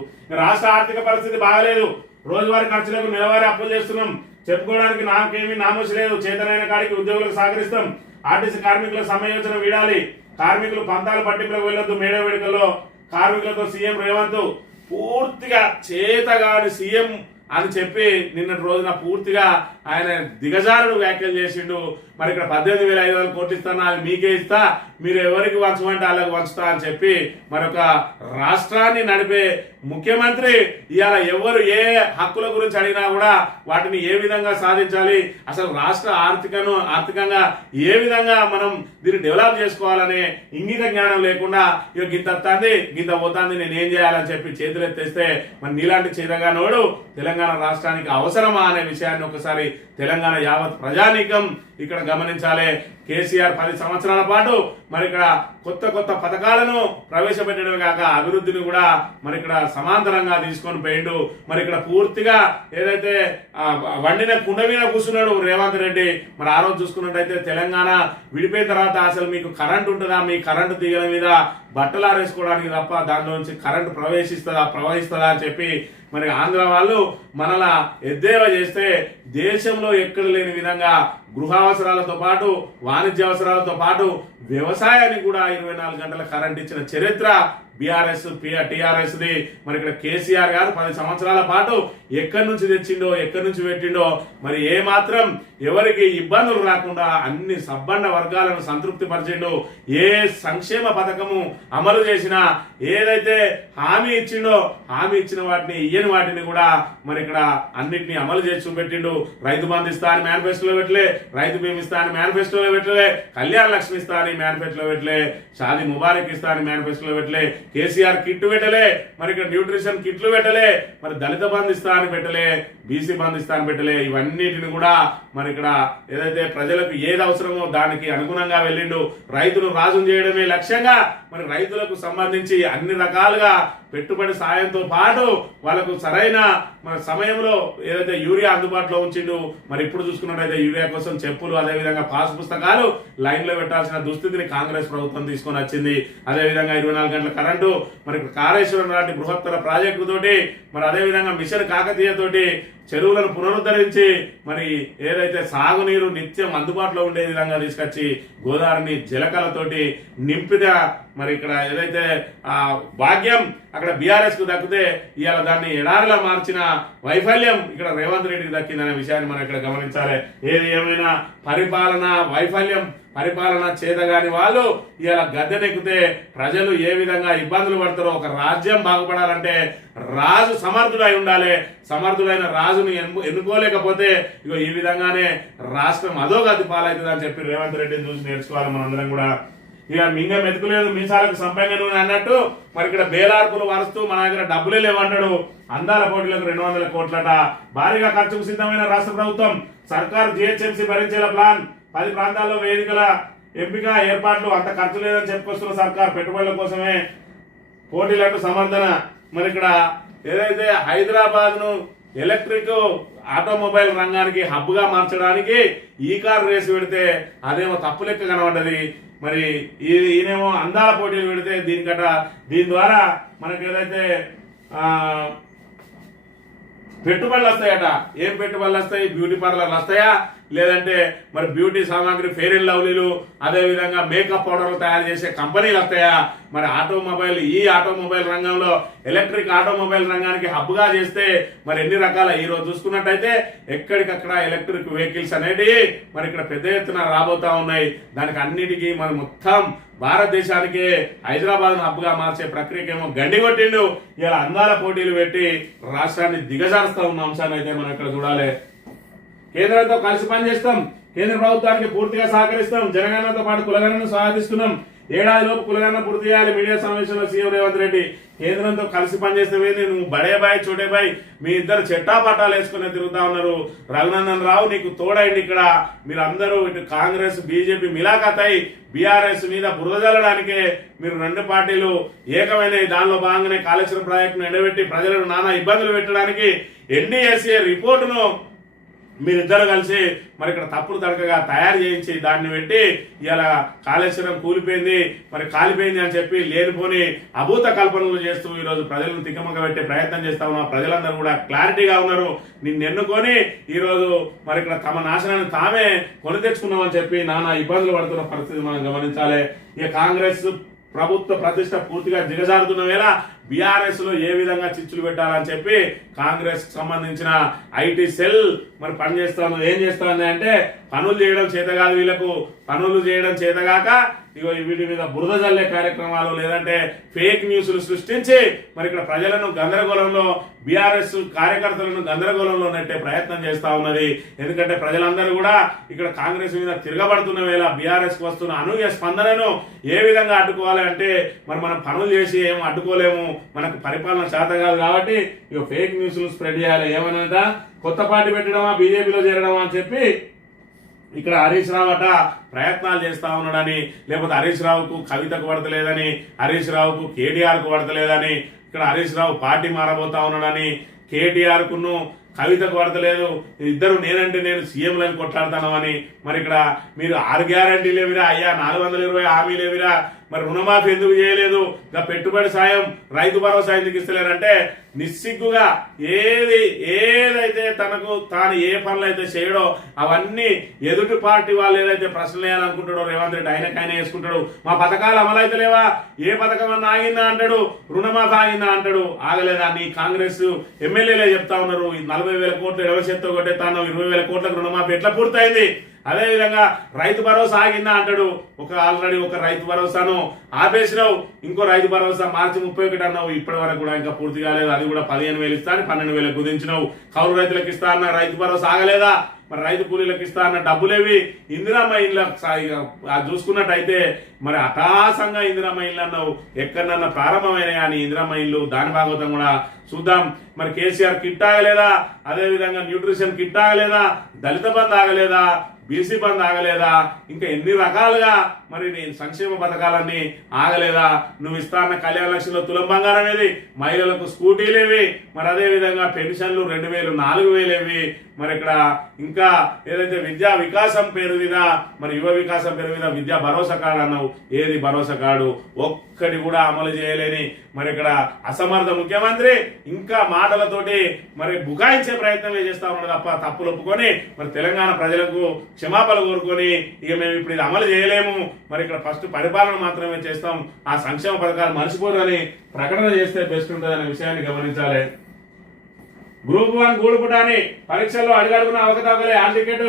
రాష్ట్ర ఆర్థిక పరిస్థితి బాగలేదు, రోజువారీ ఖర్చులకు నెలవారీ అప్పులు చేస్తున్నాం, చెప్పుకోవడానికి నాకేమీ నామోషి లేదు, చేతనైన కాడికి ఉద్యోగులకు సహకరిస్తాం, ఆర్టీసీ కార్మికుల సమ్మె యోచన వీడాలి, కార్మికులు పంతాలు పట్టింపులకు వెళ్ళొద్దు, మేడే వేడుకల్లో కార్మికులతో సీఎం రేవంత్ పూర్తిగా చేతగాని సీఎం అని చెప్పి నిన్నటి రోజున పూర్తిగా ఆయన దిగజారుడు వ్యాఖ్యలు చేసిండు. మరి ఇక్కడ 18,500 కోట్లు ఇస్తాను, అది మీకే ఇస్తా, మీరు ఎవరికి వంచమంటే వాళ్ళకి వంచుతా అని చెప్పి మరొక రాష్ట్రాన్ని నడిపే ముఖ్యమంత్రి ఇవాళ ఎవరు ఏ హక్కుల గురించి అడిగినా కూడా వాటిని ఏ విధంగా సాధించాలి, అసలు రాష్ట్ర ఆర్థికంగా ఏ విధంగా మనం దీన్ని డెవలప్ చేసుకోవాలనే ఇంగిత జ్ఞానం లేకుండా ఇక గింత వస్తుంది, గింత పోతుంది, నేను ఏం చేయాలని చెప్పి చేతులు ఎత్తేస్తే మరి నీలాంటి చేతగానోడు తెలంగాణ రాష్ట్రానికి అవసరమా అనే విషయాన్ని ఒకసారి తెలంగాణ యావత్ ప్రజానీకం ఇక్కడ గమనించాలి. కేసీఆర్ 10 సంవత్సరాల పాటు మరి ఇక్కడ కొత్త పథకాలను ప్రవేశపెట్టడమే కాక అభివృద్ధిని కూడా మరి ఇక్కడ సమాంతరంగా తీసుకొని పోయిండు. మరి ఇక్కడ పూర్తిగా ఏదైతే వండిన కుండ మీద కూర్చున్నాడు రేవంత్ రెడ్డి. మరి ఆ రోజు చూసుకున్నట్టయితే తెలంగాణ విడిపోయిన తర్వాత అసలు మీకు కరెంట్ ఉంటుందా, మీ కరెంటు తీగల మీద బట్టలు ఆరేసుకోవడానికి తప్ప దానిలో నుంచి కరెంటు ప్రవహిస్తుందా అని చెప్పి మరి ఆంధ్ర వాళ్ళు మనలా ఎద్దేవా చేస్తే దేశంలో ఎక్కడ లేని విధంగా గృహావసరాలతో పాటు వాణిజ్య అవసరాలతో పాటు వ్యవసాయానికి కూడా 24 గంటల కరెంట్ ఇచ్చిన చరిత్ర టిఆర్ఎస్ ది. మరి ఇక్కడ కేసీఆర్ గారు 10 సంవత్సరాల పాటు ఎక్కడి నుంచి తెచ్చిండో, ఎక్కడి నుంచి పెట్టిండో, మరి ఏ మాత్రం ఎవరికి ఇబ్బందులు రాకుండా అన్ని సబ్బండ వర్గాలను సంతృప్తి పరిచిండు. ఏ సంక్షేమ పథకము అమలు చేసినా, ఏదైతే హామీ ఇచ్చిండో హామీ ఇచ్చిన వాటిని ఇయ్యని వాటిని కూడా మరి ఇక్కడ అన్నిటినీ అమలు చేసి చూపెట్టిండు. రైతు బంధు ఇస్తా అని మేనిఫెస్టోలో పెట్టలే, రైతు బీమా ఇస్తా అని మేనిఫెస్టోలో పెట్టలే, కళ్యాణ లక్ష్మి ఇస్తా అని మేనిఫెస్టోలో పెట్టలే, షాదీ ముబారక్ ఇస్తా అని మేనిఫెస్టోలో పెట్టలే, కేసీఆర్ కిట్ పెట్టలే, మరి ఇక్కడ న్యూట్రిషన్ కిట్లు పెట్టలే, మరి దళిత బంధు ఇస్తా అని పెట్టలే, బీసీ బంధు ఇస్తా అని పెట్టలే. ఇవన్నిటిని కూడా మరి ఇక్కడ ఏదైతే ప్రజలకు ఏది అవసరమో దానికి అనుగుణంగా వెళ్ళిండు. రైతును రాజును చేయడమే లక్ష్యంగా మరి రైతులకు సంబంధించి అన్ని రకాలుగా పెట్టుబడి సాయంతో పాటు వాళ్ళకు సరైన మన సమయంలో ఏదైతే యూరియా అందుబాటులో ఉంచిండు. మరి ఇప్పుడు చూసుకున్నట్టయితే యూరియా కోసం చెప్పులు, అదేవిధంగా పాస్ పుస్తకాలు లైన్ లో పెట్టాల్సిన దుస్థితిని కాంగ్రెస్ ప్రభుత్వం తీసుకొని వచ్చింది. అదేవిధంగా 24 గంటల కరెంటు, మరి కాళేశ్వరం లాంటి బృహత్తర ప్రాజెక్టు తోటి, మరి అదేవిధంగా మిషన్ కాకతీయ తోటి చెరువులను పునరుద్ధరించి మరి ఏదైతే సాగునీరు నిత్యం అందుబాటులో ఉండే విధంగా తీసుకొచ్చి గోదావరిని జలకలతోటి నింపితే మరి ఇక్కడ ఏదైతే భాగ్యం అక్కడ బీఆర్ఎస్ కు దక్కితే ఇవాళ దాన్ని ఎడారిలా మార్చిన వైఫల్యం ఇక్కడ రేవంత్ రెడ్డికి దక్కిందనే విషయాన్ని మనం ఇక్కడ గమనించాలి. ఏది ఏమైనా పరిపాలన వైఫల్యం పరిపాలన చేతగాని వాళ్ళు ఇలా గద్దెనెక్కితే ప్రజలు ఏ విధంగా ఇబ్బందులు పడతారో, ఒక రాజ్యం బాగుపడాలంటే రాజు సమర్థుడై ఉండాలి. సమర్థుడైన రాజుని ఎన్నుకోలేకపోతే ఇగో ఈ విధంగానే రాష్ట్రం అధోగతి పాలవుతుంది అని చెప్పి రేవంత్ రెడ్డిని చూసి నేర్చుకోవాలి మనందరం కూడా. ఇక మింగ మెతుకులేదు మీసాలకు సంపంగా నూనె అన్నట్టు మరి ఇక్కడ బేలార్పులు వరుస్తూ మన దగ్గర డబ్బులే లేవంటాడు. అందాల పోటీలకు 200 కోట్లట. భారీగా ఖర్చుకు సిద్ధమైన రాష్ట్ర ప్రభుత్వం. సర్కారు జిహెచ్ఎంసీ భరించేలా ప్లాన్. 10 ప్రాంతాల్లో వేదికల ఎంపిక ఏర్పాట్లు. అంత ఖర్చు లేదని చెప్పుకొస్తున్న సర్కార్ పెట్టుబడుల కోసమే పోటీలకు సమర్థన. మరి ఇక్కడ ఏదైతే హైదరాబాద్ ను ఎలక్ట్రిక్ ఆటోమొబైల్ రంగానికి హబ్ గా మార్చడానికి ఈ కార్ రేసు పెడితే అదేమో తప్పు లెక్క కనబడ్డది. మరి ఈయనేమో అందాల పోటీలు పెడితే దీని ద్వారా మనకి ఏదైతే పెట్టుబడులు వస్తాయట. ఏం పెట్టుబడులు వస్తాయి? బ్యూటీ పార్లర్లు వస్తాయా, లేదంటే మరి బ్యూటీ సామాగ్రి ఫెయిర్ అండ్ లవ్లీలు, అదే విధంగా మేకప్ పౌడర్లు తయారు చేసే కంపెనీలు వస్తాయా? మరి ఆటోమొబైల్ రంగంలో ఎలక్ట్రిక్ ఆటోమొబైల్ రంగానికి హబ్ గా చేస్తే మరి ఎన్ని రకాల ఈ రోజు చూసుకున్నట్టయితే ఎక్కడికక్కడ ఎలక్ట్రిక్ వెహికల్స్ అనేటివి మరి ఇక్కడ పెద్ద ఎత్తున రాబోతా ఉన్నాయి. దానికి అన్నిటికీ మరి మొత్తం భారతదేశానికి హైదరాబాద్ హబ్ గా మార్చే ప్రక్రియకేమో గండి కొట్టిండు. ఇలా అందాల పోటీలు పెట్టి రాష్ట్రాన్ని దిగజారుస్తా ఉన్న అంశాన్ని అయితే మనం ఇక్కడ చూడాలి. కేంద్రంతో కలిసి పనిచేస్తాం. కేంద్ర ప్రభుత్వానికి పూర్తిగా సహకరిస్తాం. జనగణనతో పాటు కులగణను సాధిస్తున్నాం. ఏడాదిలోపు కులగణన పూర్తి చేయాలి. మీడియా సమావేశంలో సీఎం రేవంత్ రెడ్డి. కేంద్రంతో కలిసి పనిచేస్తే నువ్వు బడే బాయ్ చోటే బాయ్ మీ ఇద్దరు చెట్టా పట్టాలు వేసుకునే తిరుగుతా ఉన్నారు. రఘునందన్ రావు నీకు తోడైంది. ఇక్కడ మీరందరూ ఇటు కాంగ్రెస్ బీజేపీ మిలాఖాతాయి బీఆర్ఎస్ మీద బురద జల్లడానికే మీరు 2 పార్టీలు ఏకమైన దానిలో భాగంగానే కాళేశ్వరం ప్రాజెక్టును ఎండబెట్టి ప్రజలను నానా ఇబ్బందులు పెట్టడానికి ఎన్డీఎస్ఏ రిపోర్టును మీరిద్దరు కలిసి మరి ఇక్కడ తప్పుడు తడకగా తయారు చేయించి దాన్ని పెట్టి ఇలా కాళేశ్వరం కూలిపోయింది మరి కాలిపోయింది అని చెప్పి లేనిపోని అభూత కల్పనలు చేస్తూ ఈరోజు ప్రజలను తిక్కమక్క పెట్టే ప్రయత్నం చేస్తా ఉన్నారు. ప్రజలందరూ కూడా క్లారిటీగా ఉన్నారు. నిన్ను ఎన్నుకొని ఈరోజు మరి ఇక్కడ తమ నాశనాన్ని తామే కొని తెచ్చుకున్నామని చెప్పి నానా ఇబ్బందులు పడుతున్న పరిస్థితి మనం గమనించాలి. ఇక కాంగ్రెస్ ప్రభుత్వ ప్రతిష్ట పూర్తిగా దిగజారుతున్న వేళ బీఆర్ఎస్ లో ఏ విధంగా చిచ్చులు పెట్టాలని చెప్పి కాంగ్రెస్ సంబంధించిన ఐటీ సెల్ మరి పనిచేస్తాను. ఏం చేస్తుంది అంటే పనులు చేయడం చేత కాదు వీళ్ళకు. పనులు చేయడం చేతగాక ఇగో వీటి మీద బురద జల్లే కార్యక్రమాలు, లేదంటే ఫేక్ న్యూస్లు సృష్టించి మరి ఇక్కడ ప్రజలను గందరగోళంలో, బీఆర్ఎస్ కార్యకర్తలను గందరగోళంలో నెట్టే ప్రయత్నం చేస్తా ఉన్నది. ఎందుకంటే ప్రజలందరూ కూడా ఇక్కడ కాంగ్రెస్ మీద తిరగబడుతున్న వేళ బీఆర్ఎస్ కు వస్తున్న అనూహ్య స్పందనను ఏ విధంగా అడ్డుకోవాలి అంటే మరి మనం పనులు చేసి ఏమో అడ్డుకోలేము, మనకు పరిపాలన చేత కాదు కాబట్టి ఇక ఫేక్ న్యూస్లు స్ప్రెడ్ చేయాలి. ఏమనంట కొత్త పార్టీ పెట్టడమా, బీజేపీలో చేరడమా అని చెప్పి ఇక్కడ హరీష్ రావు అట ప్రయత్నాలు చేస్తా ఉన్నాడని, లేకపోతే హరీష్ రావుకు కవితకు పడతలేదని, హరీష్ రావుకు కేటీఆర్ కు పడతలేదని, ఇక్కడ హరీష్ రావు పార్టీ మారబోతా ఉన్నాడని, కేటీఆర్ కును కవితకు పడతలేదు, ఇద్దరు నేనంటే నేను సీఎంలను కొట్లాడతానని. మరి ఇక్కడ మీరు 6 గ్యారంటీలు ఏవిరా అయ్యా, 420 హామీలు ఏవిరా, మరి రుణమాఫీ ఎందుకు చేయలేదు, ఇంకా పెట్టుబడి సాయం, రైతు భరోసా ఎందుకు ఇస్తలేరంటే నిస్సిగ్గుగా ఏదైతే తాను ఏ పనులు అయితే చేయడో అవన్నీ ఎదుటి పార్టీ వాళ్ళు ఏదైతే ప్రశ్నలు వేయాలనుకుంటాడో రేవంత్ రెడ్డి ఆయనకైనా వేసుకుంటాడు. మా పథకాలు అమలైతే లేవా, ఏ పథకం అన్నా ఆగిందా అంటాడు, రుణమాఫీ ఆగిందా అంటాడు. ఆగలేదా? నీ కాంగ్రెస్ ఎమ్మెల్యేలే చెప్తా ఉన్నారు 40,000 కోట్లు ఎవరి చేత్తో కొట్టేస్తాను, 20,000 కోట్లకు రుణమాఫీ ఎట్లా పూర్తయింది. అదేవిధంగా రైతు భరోసా ఆగిందా అంటాడు. ఆల్రెడీ ఒక రైతు భరోసాను ఆపేసినావు, ఇంకో రైతు భరోసా మార్చి 31 అన్నావు, ఇప్పటి వరకు కూడా ఇంకా పూర్తి కాలేదు. అది కూడా 15,000 ఇస్తా అని 12,000 కుదించినావు. కౌలు రైతులకు ఇస్తా అన్న రైతు భరోసా ఆగలేదా? మరి రైతు కూలీలకు ఇస్తా అన్న డబ్బులేవి. ఇందిరమ్మ ఇళ్ళ చూసుకున్నట్టయితే మరి హఠాసంగా ఇందిరమ్మ ఇల్లు అన్నావు, ఎక్కడన్నా ప్రారంభమైన కానీ ఇందిరమ్మ ఇల్లు దాని భాగవతం కూడా చూద్దాం. మరి కేసీఆర్ కిట్ ఆగలేదా, అదేవిధంగా న్యూట్రిషన్ కిట్ ఆగలేదా, దళిత బంధు ఆగలేదా, బీసీ బంధు ఆగలేదా, ఇంకా ఎన్ని రకాలుగా మరి నేను సంక్షేమ పథకాలన్నీ ఆగలేదా? నువ్వు ఇస్తా అన్న కళ్యాణ లక్ష్యంలో తులం బంగారం ఏది, మహిళలకు స్కూటీలేవి, మరి అదే విధంగా పెన్షన్లు 2,000 4,000 మరి ఇక్కడ ఇంకా ఏదైతే విద్యా వికాసం పేరు మీద మరి యువ వికాసం పేరు మీద విద్యా భరోసా కార్డు అన్నావు, ఏది భరోసా కార్డు ఒక్కటి కూడా అమలు చేయలేని మరి ఇక్కడ అసమర్థ ముఖ్యమంత్రి ఇంకా మాటలతోటి మరి బుకాయించే ప్రయత్నమే చేస్తా ఉన్నాడు తప్ప తప్పులు ఒప్పుకొని మరి తెలంగాణ ప్రజలకు క్షమాపణ కోరుకొని ఇక మేము ఇప్పుడు ఇది అమలు చేయలేము, మరి ఇక్కడ ఫస్ట్ పరిపాలన మాత్రమే చేస్తాం, ఆ సంక్షేమ పథకాలు మర్చిపోరని ప్రకటన చేస్తే బెస్ట్ ఉంటుందనే విషయాన్ని గమనించాలి. గ్రూప్ 1 గూడుపుటాని పరీక్షల్లో అడుగడుగున అవకతవకలే, హాల్ టికెట్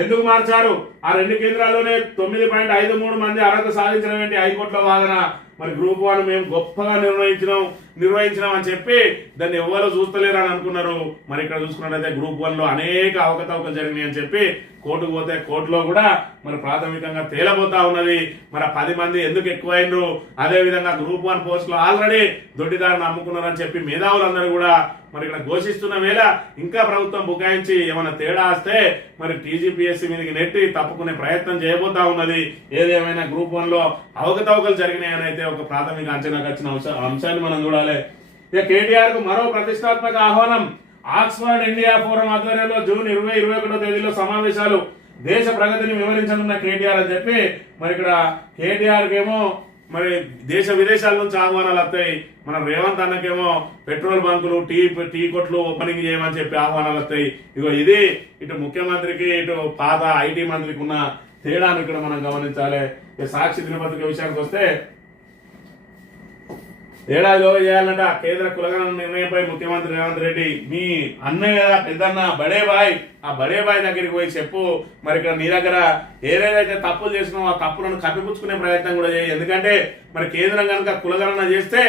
ఎందుకు మార్చారు, ఆ 2 కేంద్రాల్లోనే 9.53 మంది అర్హత సాధించడం ఏంటి హైకోర్టులో వాదన. మరి గ్రూప్ 1 మేము గొప్పగా నిర్వహించినాం అని చెప్పి దాన్ని ఎవరో చూస్తలేరు అని అనుకున్నారు. మరి ఇక్కడ చూసుకున్నట్లయితే గ్రూప్ 1 లో అనేక అవకతవకలు జరిగినాయి అని చెప్పి కోర్టుకు పోతే కోర్టులో కూడా మరి ప్రాథమికంగా తేలబోతా ఉన్నది. మరి 10 మంది ఎందుకు ఎక్కువైనరు, అదే విధంగా గ్రూప్ 1 పోస్టులు ఆల్రెడీ దొడ్డిదారుని అమ్ముకున్నారని చెప్పి మేధావులందరూ కూడా మరి ఇక్కడ ఘోషిస్తున్న వేళ ఇంకా ప్రభుత్వం బుకాయించి ఏమైనా తేడా వస్తే మరి టీజీపీఎస్సీ మీదకి నెట్టి తప్పుకునే ప్రయత్నం చేయబోతా ఉన్నది. ఏదేమైనా గ్రూప్ 1 లో అవకతవకలు జరిగినాయని అయితే ఒక ప్రాథమిక అంచనాకు వచ్చిన అంశాన్ని మనం చూడాలి. ఇక కేటీఆర్ కు మరో ప్రతిష్టాత్మక ఆహ్వానం. ఆక్స్ఫర్డ్ ఇండియా ఫోరం ఆధ్వర్యంలో జూన్ 20-21 తేదీలో సమావేశాలు. దేశ ప్రగతిని వివరించనున్న కేటీఆర్ అని చెప్పి మరి ఇక్కడ కేటీఆర్ కేమో మరి దేశ విదేశాల నుంచి ఆహ్వానాలు వస్తాయి. మన రేవంత్ అన్నకేమో పెట్రోల్ బంకులు టీ కొట్లు ఓపెనింగ్ చేయమని చెప్పి ఆహ్వానాలు వస్తాయి. ఇగో ఇది ఇటు ముఖ్యమంత్రికి ఇటు పాత ఐటీ మంత్రికి ఉన్న తేడాను ఇక్కడ మనం గమనించాలి. సాక్షి దినపత్రిక విషయానికి వస్తే ఏడాదిలోగా చేయాలంట కేంద్ర కులగణన నిర్ణయంపై ముఖ్యమంత్రి రేవంత్ రెడ్డి మీ అన్నయ్య కదా పెద్దన్న బడే బాయ్, ఆ బడే బాయ్ దగ్గరికి పోయి చెప్పు. మరి ఇక్కడ నీ దగ్గర ఏదైతే తప్పులు చేసినావో ఆ తప్పులను కప్పిపుచ్చుకునే ప్రయత్నం కూడా చేయి. ఎందుకంటే మరి కేంద్రం కనుక కులగణన చేస్తే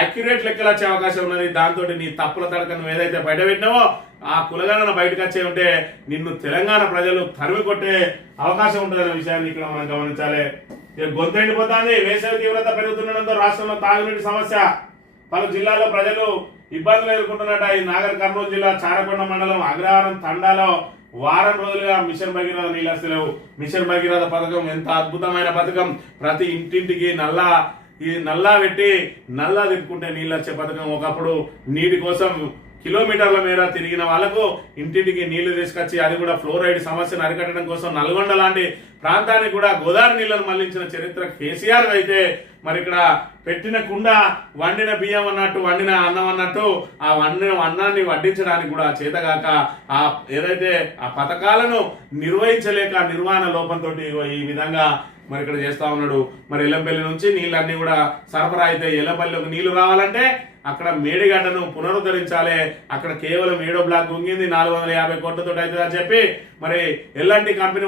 అక్యురేట్ లెక్కలు వచ్చే అవకాశం ఉన్నది. దాంతో నీ తప్పుల తడక నువ్వు ఏదైతే బయటపెట్టినావో ఆ కులగణన బయటకు వచ్చే ఉంటే నిన్ను తెలంగాణ ప్రజలు తరిమి కొట్టే అవకాశం ఉంటుందనే విషయాన్ని ఇక్కడ మనం గమనించాలి. గొంతు ఎండిపోతుంది. వేసవి తీవ్రత పెరుగుతుండడంతో రాష్ట్రంలో తాగునీటి సమస్య. పలు జిల్లాల్లో ప్రజలు ఇబ్బందులు ఎదుర్కొంటున్నట్ట. ఈ నాగర్ కర్నూలు జిల్లా చారకొండ మండలం అగ్రహారం తండాలో వారం రోజులుగా మిషన్ భగీరథ నీళ్ళు వస్తలేవు. మిషన్ భగీరథ పథకం ఎంత అద్భుతమైన పథకం. ప్రతి ఇంటింటికి నల్లా పెట్టి నల్లా తిప్పుకుంటే నీళ్ళు వచ్చే పథకం. ఒకప్పుడు నీటి కోసం కిలోమీటర్ల మేర తిరిగిన వాళ్లకు ఇంటింటికి నీళ్లు తీసుకొచ్చి అది కూడా ఫ్లోరైడ్ సమస్యను అరికట్టడం కోసం నల్గొండ లాంటి ప్రాంతానికి కూడా గోదావరి నీళ్లను మళ్లించిన చరిత్ర కేసీఆర్ అయితే మరి ఇక్కడ పెట్టిన కుండ వండిన బియ్యం అన్నట్టు వండిన అన్నం అన్నట్టు ఆ వండిన అన్నాన్ని వడ్డించడానికి కూడా చేతగాక ఆ ఏదైతే ఆ పథకాలను నిర్వహించలేక నిర్వహణ లోపంతో ఈ విధంగా మరి ఇక్కడ చేస్తా ఉన్నాడు. మరి ఎల్లంపల్లి నుంచి నీళ్ళన్నీ కూడా సరఫరా అయితే ఎల్లంపల్లిలోకి నీళ్లు రావాలంటే అక్కడ మేడిగడ్డను పునరుద్ధరించాలి. అక్కడ కేవలం 7వ బ్లాక్ ఉంగింది 450 కోట్లతో అవుతుంది అని చెప్పి మరి ఎల్ఎన్టీ కంపెనీ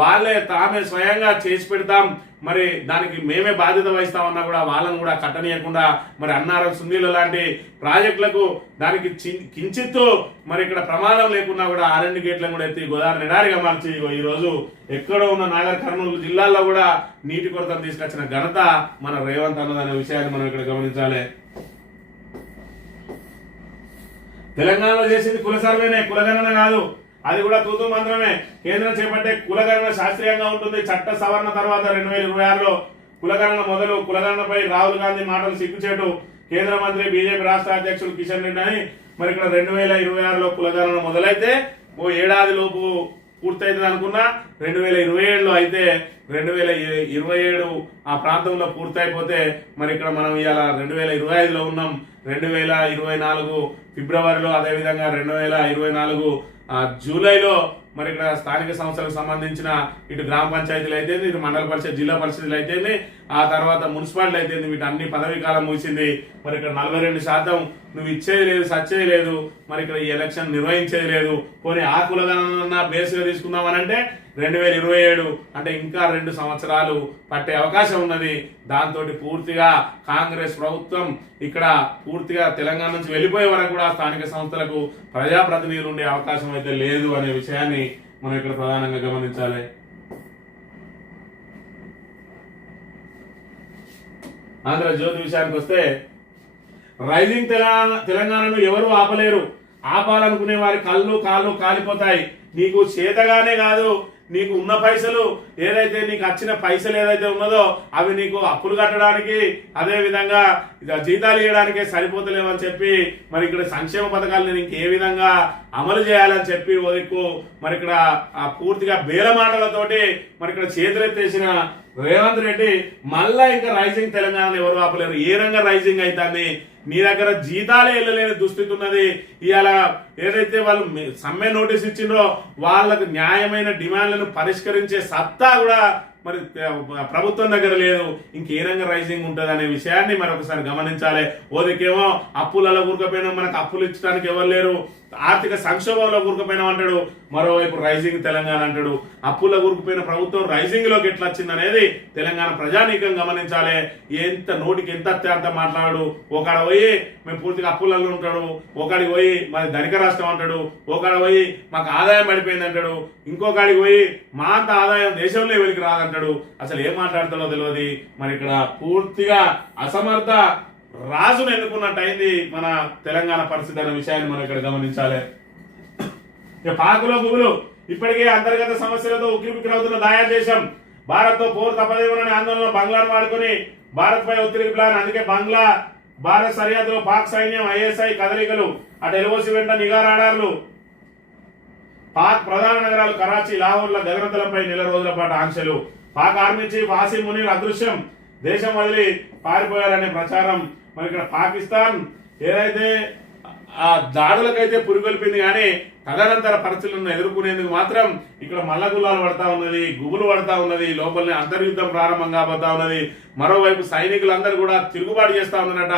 వాళ్ళే తామే స్వయంగా చేసి పెడతాం, మరి దానికి మేమే బాధ్యత వహిస్తామన్నా కూడా వాళ్ళను కూడా కట్టనీయకుండా మరి అన్నారం సుందీల లాంటి ప్రాజెక్టులకు దానికి కించిత్తు మరి ఇక్కడ ప్రమాదం లేకున్నా కూడా 2 గేట్లను కూడా ఎత్తి గోదావరి నిడారిగా మార్చి ఈ రోజు ఎక్కడో ఉన్న నాగర్ కర్నూలు జిల్లాల్లో కూడా నీటి కొరతను తీసుకొచ్చిన ఘనత మన రేవంత్ అన్నదనే విషయాన్ని మనం ఇక్కడ గమనించాలి. తెలంగాణలో చేసింది కుల సర్వేనే, కులగణన కాదు. అది కూడా తూతూ మంత్రమే. కేంద్రం చేపట్టే కులగణన శాస్త్రీయంగా ఉంటుంది. చట్ట సవరణ తర్వాత 2026లో కులగణన మొదలు. కులగణనపై రాహుల్ గాంధీ మాటలు సిగ్గుచేటు. కేంద్ర మంత్రి బీజేపీ రాష్ట్ర అధ్యక్షుడు కిషన్ రెడ్డి అని మరి ఇక్కడ 2026లో కులగణన మొదలైతే ఓ ఏడాది లోపు పూర్తయితుంది అనుకున్నా. 2027లో అయితే 2027 ఆ ప్రాంతంలో పూర్తయిపోతే మరి ఇక్కడ మనం ఇవాళ 2025లో ఉన్నాం. 2024 ఫిబ్రవరిలో అదేవిధంగా 2024 జూలైలో మరి ఇక్కడ స్థానిక సంస్థలకు సంబంధించిన ఇటు గ్రామ పంచాయతీలు అయితే ఇటు మండల పరిషత్ జిల్లా పరిషత్లు అయితే ఆ తర్వాత మున్సిపాలిటీ అయితే వీటి అన్ని పదవీ కాలం ముగిసింది. మరి ఇక్కడ 42% నువ్వు ఇచ్చేది లేదు, సచ్చేది లేదు. మరి ఇక్కడ ఈ ఎలక్షన్ నిర్వహించేది లేదు. పోనీ ఆ కులగణన బేస్గా తీసుకుందామనంటే 2027 అంటే ఇంకా 2 సంవత్సరాలు పట్టే అవకాశం ఉన్నది. దాంతో పూర్తిగా కాంగ్రెస్ ప్రభుత్వం ఇక్కడ పూర్తిగా తెలంగాణ నుంచి వెళ్ళిపోయే వరకు కూడా స్థానిక సంస్థలకు ప్రజాప్రతినిధులు ఉండే అవకాశం అయితే లేదు అనే విషయాన్ని మనం ఇక్కడ ప్రధానంగా గమనించాలి. ఆంధ్రజ్యోతి విషయానికి వస్తే రైజింగ్ తెలంగాణను ఎవరు ఆపలేరు. ఆపాలనుకునే వారి కళ్ళు కాళ్ళు కాలిపోతాయి. నీకు చేతగానే కాదు, నీకు ఉన్న పైసలు ఏదైతే నీకు వచ్చిన పైసలు ఏదైతే ఉన్నదో అవి నీకు అప్పులు కట్టడానికి అదే విధంగా జీతాలు ఇవ్వడానికే సరిపోతలేవని చెప్పి మరి ఇక్కడ సంక్షేమ పథకాలను ఇంకే విధంగా అమలు చేయాలని చెప్పి ఓదిక్కు మరి ఇక్కడ పూర్తిగా బేలమాటలతోటి మరి ఇక్కడ చేతులెత్తేసిన రేవంత్ రెడ్డి మళ్ళా ఇంకా రైజింగ్ తెలంగాణను ఎవరు ఆపలేరు. ఏ రంగా రైజింగ్ అవుతుంది? నీ దగ్గర జీతాలే వెళ్ళలేని దుస్థితి ఉన్నది. ఇవాళ ఏదైతే వాళ్ళు సమ్మె నోటీస్ ఇచ్చిండ్రో వాళ్ళకు న్యాయమైన డిమాండ్లను పరిష్కరించే సత్తా కూడా మరి ప్రభుత్వం దగ్గర లేదు. ఇంకే రంగా రైజింగ్ ఉంటుంది అనే విషయాన్ని మరొకసారి గమనించాలి. ఓదికేమో అప్పులలో కూరుకపోయినా మనకు అప్పులు ఇచ్చడానికి ఎవరు లేరు, ఆర్థిక సంక్షోభంలో కూరుకుపోయినాం అంటాడు, మరోవైపు రైజింగ్ తెలంగాణ అంటాడు. అప్పుల్లో కూరుకుపోయిన ప్రభుత్వం రైజింగ్ లోకి ఎట్లా వచ్చింది అనేది తెలంగాణ ప్రజానీకం గమనించాలి. ఎంత నోటికి ఎంత అత్యంత మాట్లాడు. ఒకడ పోయి మేము పూర్తిగా అప్పులలో ఉంటాడు, ఒకడికి పోయి మాది ధనిక రాష్ట్రం అంటాడు, ఒకడ పోయి మాకు ఆదాయం పడిపోయింది అంటాడు, ఇంకొకడికి పోయి మా అంత ఆదాయం దేశంలో ఎవరికి రాదంటాడు. అసలు ఏం మాట్లాడతాడో తెలియదు. మరి ఇక్కడ పూర్తిగా అసమర్థ రాజును ఎన్నుకున్నట్టు అయింది మన తెలంగాణ పరిస్థితి అనే విషయాన్ని మనం ఇక్కడ గమనించాలి. పాకులో గుగులు ఇప్పటికే అంతర్గత సమస్యలతో ఉక్కిరిబిక్కిరవుతున్న దాయా దేశం భారత్ తో పోరు తప్పదేమోనని ఆందోళన బంగ్లాను వాడుకుని భారత్ పై ఒత్తిడికి ప్లాన్. అందుకే బంగ్లా భారత్ సరిహద్దులో పాక్ సైన్యం ఐఎస్ఐ కదలికలు, అటు ఎల్ఓసి వెంట నిఘా రాడార్లు. పాక్ ప్రధాన నగరాలు కరాచీ, లాహోర్ల గగనతలంపై నెల రోజుల పాటు ఆంక్షలు. పాక్ ఆర్మీ చీఫ్ ఆసిమ్ మునీర్ అదృశ్యం, దేశం వదిలి పారిపోయారనే ప్రచారం. మరి ఇక్కడ పాకిస్తాన్ ఏదైతే ఆ దాడులకైతే పురిగొల్పింది, కానీ తదనంతర పరిస్థితులను ఎదుర్కొనేందుకు మాత్రం ఇక్కడ మల్లగుల్లాలు పడతా ఉన్నది, గుబులు పడతా ఉన్నది, లోపలనే అంతర్యుద్ధం ప్రారంభం కాబోతా ఉన్నది. మరోవైపు సైనికులందరూ కూడా తిరుగుబాటు చేస్తా ఉన్నట.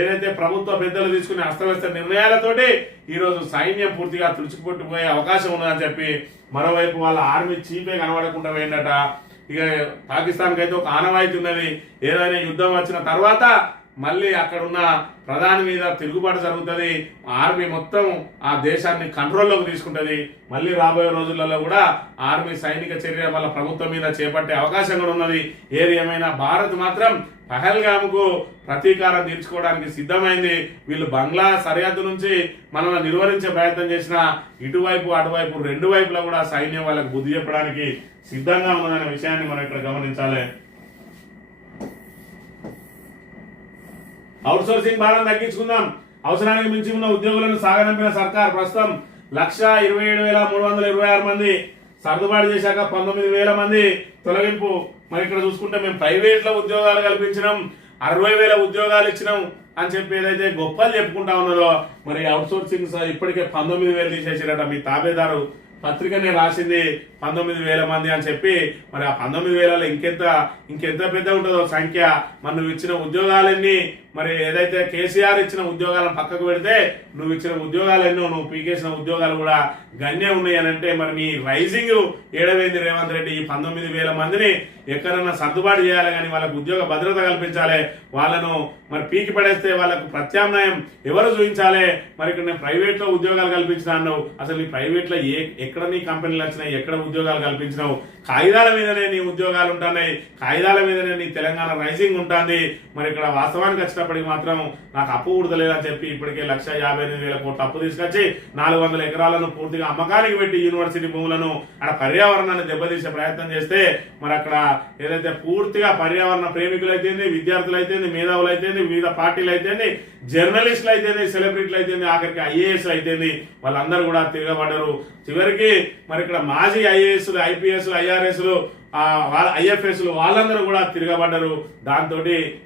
ఏదైతే ప్రభుత్వ పెద్దలు తీసుకునే అస్తవ్యస్త నిర్ణయాలతోటి ఈ రోజు సైన్యం పూర్తిగా తుడుచుకుపోయే అవకాశం ఉన్నదని చెప్పి మరోవైపు వాళ్ళ ఆర్మీ చీఫే కనబడకుండా పోయిందట. ఇక పాకిస్తాన్ కైతే ఒక ఆనవాయితీ ఉన్నది, ఏదైనా యుద్ధం వచ్చిన తర్వాత మళ్ళీ అక్కడ ఉన్న ప్రధాని మీద తిరుగుబాటు జరుగుతుంది, ఆర్మీ మొత్తం ఆ దేశాన్ని కంట్రోల్లోకి తీసుకుంటది. మళ్ళీ రాబోయే రోజులలో కూడా ఆర్మీ సైనిక చర్య వాళ్ళ ప్రభుత్వం మీద చేపట్టే అవకాశం కూడా ఉన్నది. ఏది ఏమైనా భారత్ మాత్రం పహల్గామ్కు ప్రతీకారం తీర్చుకోవడానికి సిద్ధమైంది. వీళ్ళు బంగ్లా సరిహద్దు నుంచి మనల్ని నిర్వహించే ప్రయత్నం చేసిన ఇటువైపు అటువైపు రెండు వైపులా కూడా సైన్యం వాళ్ళకి బుద్ధి చెప్పడానికి సిద్ధంగా ఉన్నదనే విషయాన్ని మనం ఇక్కడ గమనించాలి. అవుట్ సోర్సింగ్ భారం తగ్గించుకుందాం, అవసరానికి మించి ఉన్న ఉద్యోగులను సాగనంపిన సర్కార్ ప్రస్తుతం 1,27,326 మంది సర్దుబాటు చేశాక 19,000 మంది తొలగింపు. మరి ఇక్కడ చూసుకుంటే మేము ప్రైవేట్ లో ఉద్యోగాలు కల్పించినాం, 60,000 ఉద్యోగాలు ఇచ్చినాం అని చెప్పి ఏదైతే గొప్పలు చెప్పుకుంటా ఉన్నారో, మరి అవుట్ సోర్సింగ్ ఇప్పటికే 19,000 తీసేసారట. మీ తాబేదారు పత్రికనే రాసింది 19,000 మంది అని చెప్పి. మరి ఆ 19,000 ఇంకెంత పెద్ద ఉంటుందో సంఖ్య. మరి నువ్వు ఇచ్చిన ఉద్యోగాలన్నీ, మరి ఏదైతే కేసీఆర్ ఇచ్చిన ఉద్యోగాలను పక్కకు పెడితే నువ్వు ఇచ్చిన ఉద్యోగాలు ఎన్నో, నువ్వు పీకేసిన ఉద్యోగాలు కూడా గన్నే ఉన్నాయి అని అంటే మరి నీ రైజింగ్ ఏడవైంది రేవంత్ రెడ్డి. ఈ 19,000 మందిని ఎక్కడన్నా సర్దుబాటు చేయాలి, కానీ వాళ్ళకు ఉద్యోగ భద్రత కల్పించాలి. వాళ్ళను మరి పీకి పడేస్తే వాళ్ళకు ప్రత్యామ్నాయం ఎవరు చూపించాలి? మరి ఇక్కడ నేను ప్రైవేట్ లో ఉద్యోగాలు కల్పించిన అన్నావు, అసలు నీ ప్రైవేట్ లో ఎక్కడ నీ కంపెనీలు వచ్చినాయి, ఎక్కడ ఉద్యోగాలు కల్పించినావు? కాగిదాల మీదనే నీ ఉద్యోగాలు ఉంటున్నాయి, కాగిదాల మీదనే నీ తెలంగాణ రైజింగ్ ఉంటుంది. మరి ఇక్కడ వాస్తవానికి వచ్చినప్పటికి మాత్రం నాకు అప్పు ఉడతలేదని చెప్పి ఇప్పటికే 1,58,000 కోట్ల అప్పు తీసుకొచ్చి 400 ఎకరాలను పూర్తిగా అమ్మకానికి పెట్టి యూనివర్సిటీ భూములను అక్కడ పర్యావరణాన్ని దెబ్బతీసే ప్రయత్నం చేస్తే, మరి అక్కడ ఏదైతే పూర్తిగా పర్యావరణ ప్రేమికులు అయితేంది, విద్యార్థులు అయితేంది, మేధావులు అయితేంది, వివిధ పార్టీలు అయితేంది, జర్నలిస్టులు అయితేంది, సెలబ్రిటీలు అయితేంది, ఆఖరికి ఐఏఎస్లు అయితేంది, వాళ్ళందరూ కూడా తిరగబడ్డారు. చివరికి మరి ఇక్కడ మాజీ ఐఏఎస్లు, ఐపీఎస్లు, ఐఆర్ఎస్లు, వాళ్ళ ఐఎఫ్ఎస్లు వాళ్ళందరూ కూడా తిరగబడ్డారు. దాంతో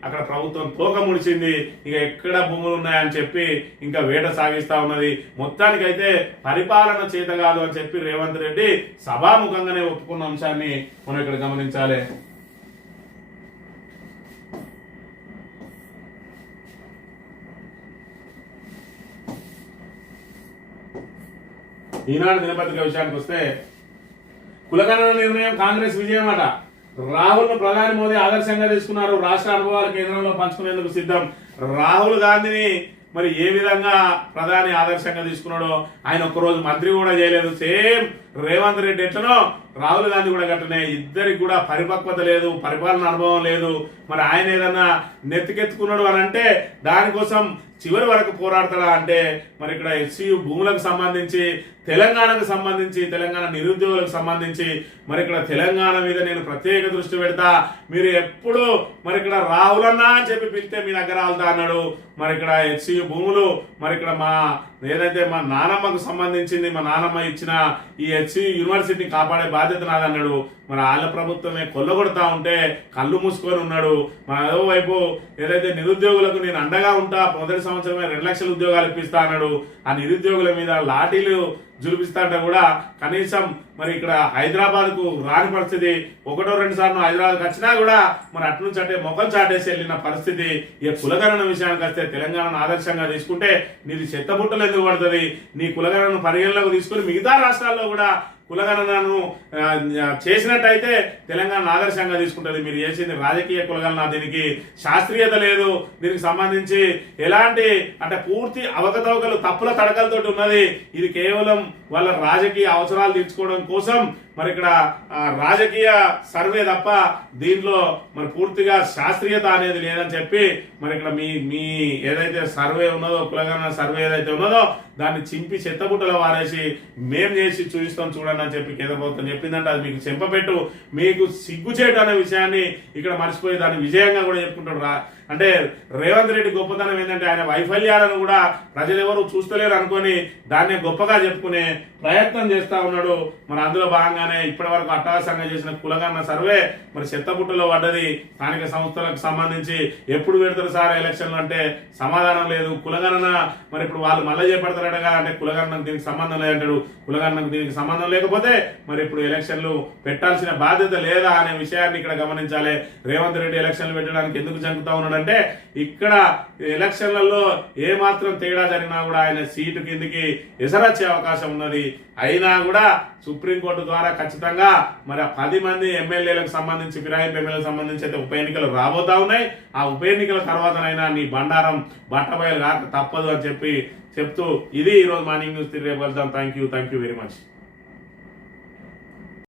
అక్కడ ప్రభుత్వం తోక ముడిచింది. ఇక ఎక్కడ భూములు ఉన్నాయని చెప్పి ఇంకా వేట సాగిస్తా ఉన్నది. మొత్తానికైతే పరిపాలన చేత కాదు అని చెప్పి రేవంత్ రెడ్డి సభాముఖంగానే ఒప్పుకున్న అంశాన్ని మనం ఇక్కడ గమనించాలి. ఈనాడు దినపత్రిక విషయానికి వస్తే, కులగణన నిర్ణయం కాంగ్రెస్ విజయం అట. రాహుల్ ను ప్రధాని మోదీ ఆదర్శంగా తీసుకున్నారు, రాష్ట్ర అనుభవాలు కేంద్రంలో పంచుకునేందుకు సిద్ధం. రాహుల్ గాంధీని మరి ఏ విధంగా ప్రధాని ఆదర్శంగా తీసుకున్నాడో, ఆయన ఒక్కరోజు మంత్రి కూడా చేయలేదు. సేమ్ రేవంత్ రెడ్డి ఎట్లనో రాహుల్ గాంధీ కూడా గట్టనే. ఇద్దరికి కూడా పరిపక్వత లేదు, పరిపాలన అనుభవం లేదు. మరి ఆయన ఏదన్నా నెత్తికెత్తుకున్నాడు అని అంటే దానికోసం చివరి వరకు పోరాడతాడా అంటే, మరి ఇక్కడ ఎస్సీయు భూములకు సంబంధించి, తెలంగాణకు సంబంధించి, తెలంగాణ నిరుద్యోగులకు సంబంధించి మరి ఇక్కడ తెలంగాణ మీద నేను ప్రత్యేక దృష్టి పెడతా, మీరు ఎప్పుడు మరి ఇక్కడ రాహులన్నా అని చెప్పి పిలిస్తే మీ దగ్గర ఆల్తా అన్నాడు. మరి ఇక్కడ ఎస్సీయు భూములు మరి ఇక్కడ మా ఏదైతే మా నానమ్మకు సంబంధించింది, మా నానమ్మ ఇచ్చిన ఈ హెచ్సియు యూనివర్సిటీని కాపాడే బాధ్యత నాదన్నాడు. మరి వాళ్ళ ప్రభుత్వమే కొల్లగొడతా ఉంటే కళ్ళు మూసుకొని ఉన్నాడు. మన అదో వైపు ఏదైతే నిరుద్యోగులకు నేను అండగా ఉంటా, మొదటి సంవత్సరమే 2 లక్షల ఉద్యోగాలు ఇప్పిస్తా అన్నాడు. ఆ నిరుద్యోగుల మీద లాఠీలు జులిపిస్తాంటే కూడా కనీసం మరి ఇక్కడ హైదరాబాద్ కు రాని పరిస్థితి, ఒకటో రెండు సార్లు హైదరాబాద్కి వచ్చినా కూడా మరి అటు నుంచి అంటే మొఖం చాటేసి వెళ్ళిన పరిస్థితి. ఇక కులగణన విషయానికి వస్తే తెలంగాణను ఆదర్శంగా తీసుకుంటే నీది చెత్తబుట్టలు ఎందుకు పడుతుంది? నీ కులగణను పరిగణలోకి తీసుకుని మిగతా రాష్ట్రాల్లో కూడా కులగణనను చేసినట్టయితే తెలంగాణ ఆదర్శంగా తీసుకుంటుంది. మీరు చేసింది రాజకీయ కులగణన, దీనికి శాస్త్రీయత లేదు. దీనికి సంబంధించి ఎలాంటి అంటే పూర్తి అవకతవకలు తప్పుల తడకలతో ఉన్నది. ఇది కేవలం వాళ్ళ రాజకీయ అవసరాలు తీర్చుకోవడం కోసం మరి ఇక్కడ రాజకీయ సర్వే తప్ప దీంట్లో మరి పూర్తిగా శాస్త్రీయత అనేది లేదని చెప్పి మరి ఇక్కడ మీ ఏదైతే సర్వే ఉన్నదో, కులగణన సర్వే ఏదైతే ఉన్నదో దాన్ని చింపి చెత్తబుట్టలో వారేసి మేం చేసి చూపిస్తాం చూడండి అని చెప్పి కేంద్ర ప్రభుత్వం చెప్పిందంటే అది మీకు చెంపపెట్టు, మీకు సిగ్గుచేటు అనే విషయాన్ని ఇక్కడ మర్చిపోయి దాన్ని విజయంగా కూడా చెప్పుకుంటాడు. అంటే రేవంత్ రెడ్డి గొప్పతనం ఏంటంటే ఆయన వైఫల్యాలను కూడా ప్రజలు ఎవరు చూస్తలేరు అనుకొని దాన్ని గొప్పగా చెప్పుకునే ప్రయత్నం చేస్తా ఉన్నాడు. మరి అందులో భాగంగానే ఇప్పటి వరకు అట్టహాసంగా చేసిన కులగణన సర్వే మరి చెత్తబుట్టలో పడ్డది. స్థానిక సంస్థలకు సంబంధించి ఎప్పుడు పెడతారు సార్ ఎలక్షన్లు అంటే సమాధానం లేదు. కులగణన మరి ఇప్పుడు వాళ్ళు మళ్ళీ చేపడతారటగా, అంటే కులగణనకు దీనికి సంబంధం లేదంటాడు. కులగణనకు దీనికి సంబంధం లేకపోతే మరి ఇప్పుడు ఎలక్షన్లు పెట్టాల్సిన బాధ్యత లేదా అనే విషయాన్ని ఇక్కడ గమనించాలి. రేవంత్ రెడ్డి ఎలక్షన్లు పెట్టడానికి ఎందుకు జంకుతా ఉన్నాడు అంటే ఇక్కడ ఎలక్షన్లలో ఏ మాత్రం తేడా జరిగినా కూడా ఆయన సీటు కిందికి ఎసరొచ్చే అవకాశం ఉన్నది. అయినా కూడా సుప్రీంకోర్టు ద్వారా ఖచ్చితంగా మరి 10 మంది ఎమ్మెల్యేలకు సంబంధించి, ఫిరాయింపు ఎమ్మెల్యేలకు సంబంధించి అయితే ఉప ఎన్నికలు రాబోతా ఉన్నాయి. ఆ ఉప ఎన్నికల తర్వాతనైనా నీ బండారం బట్టబయలు కాక తప్పదు అని చెప్తూ ఇది ఈరోజు మార్నింగ్ న్యూస్. రేపు వెళ్తాం. Thank you very much.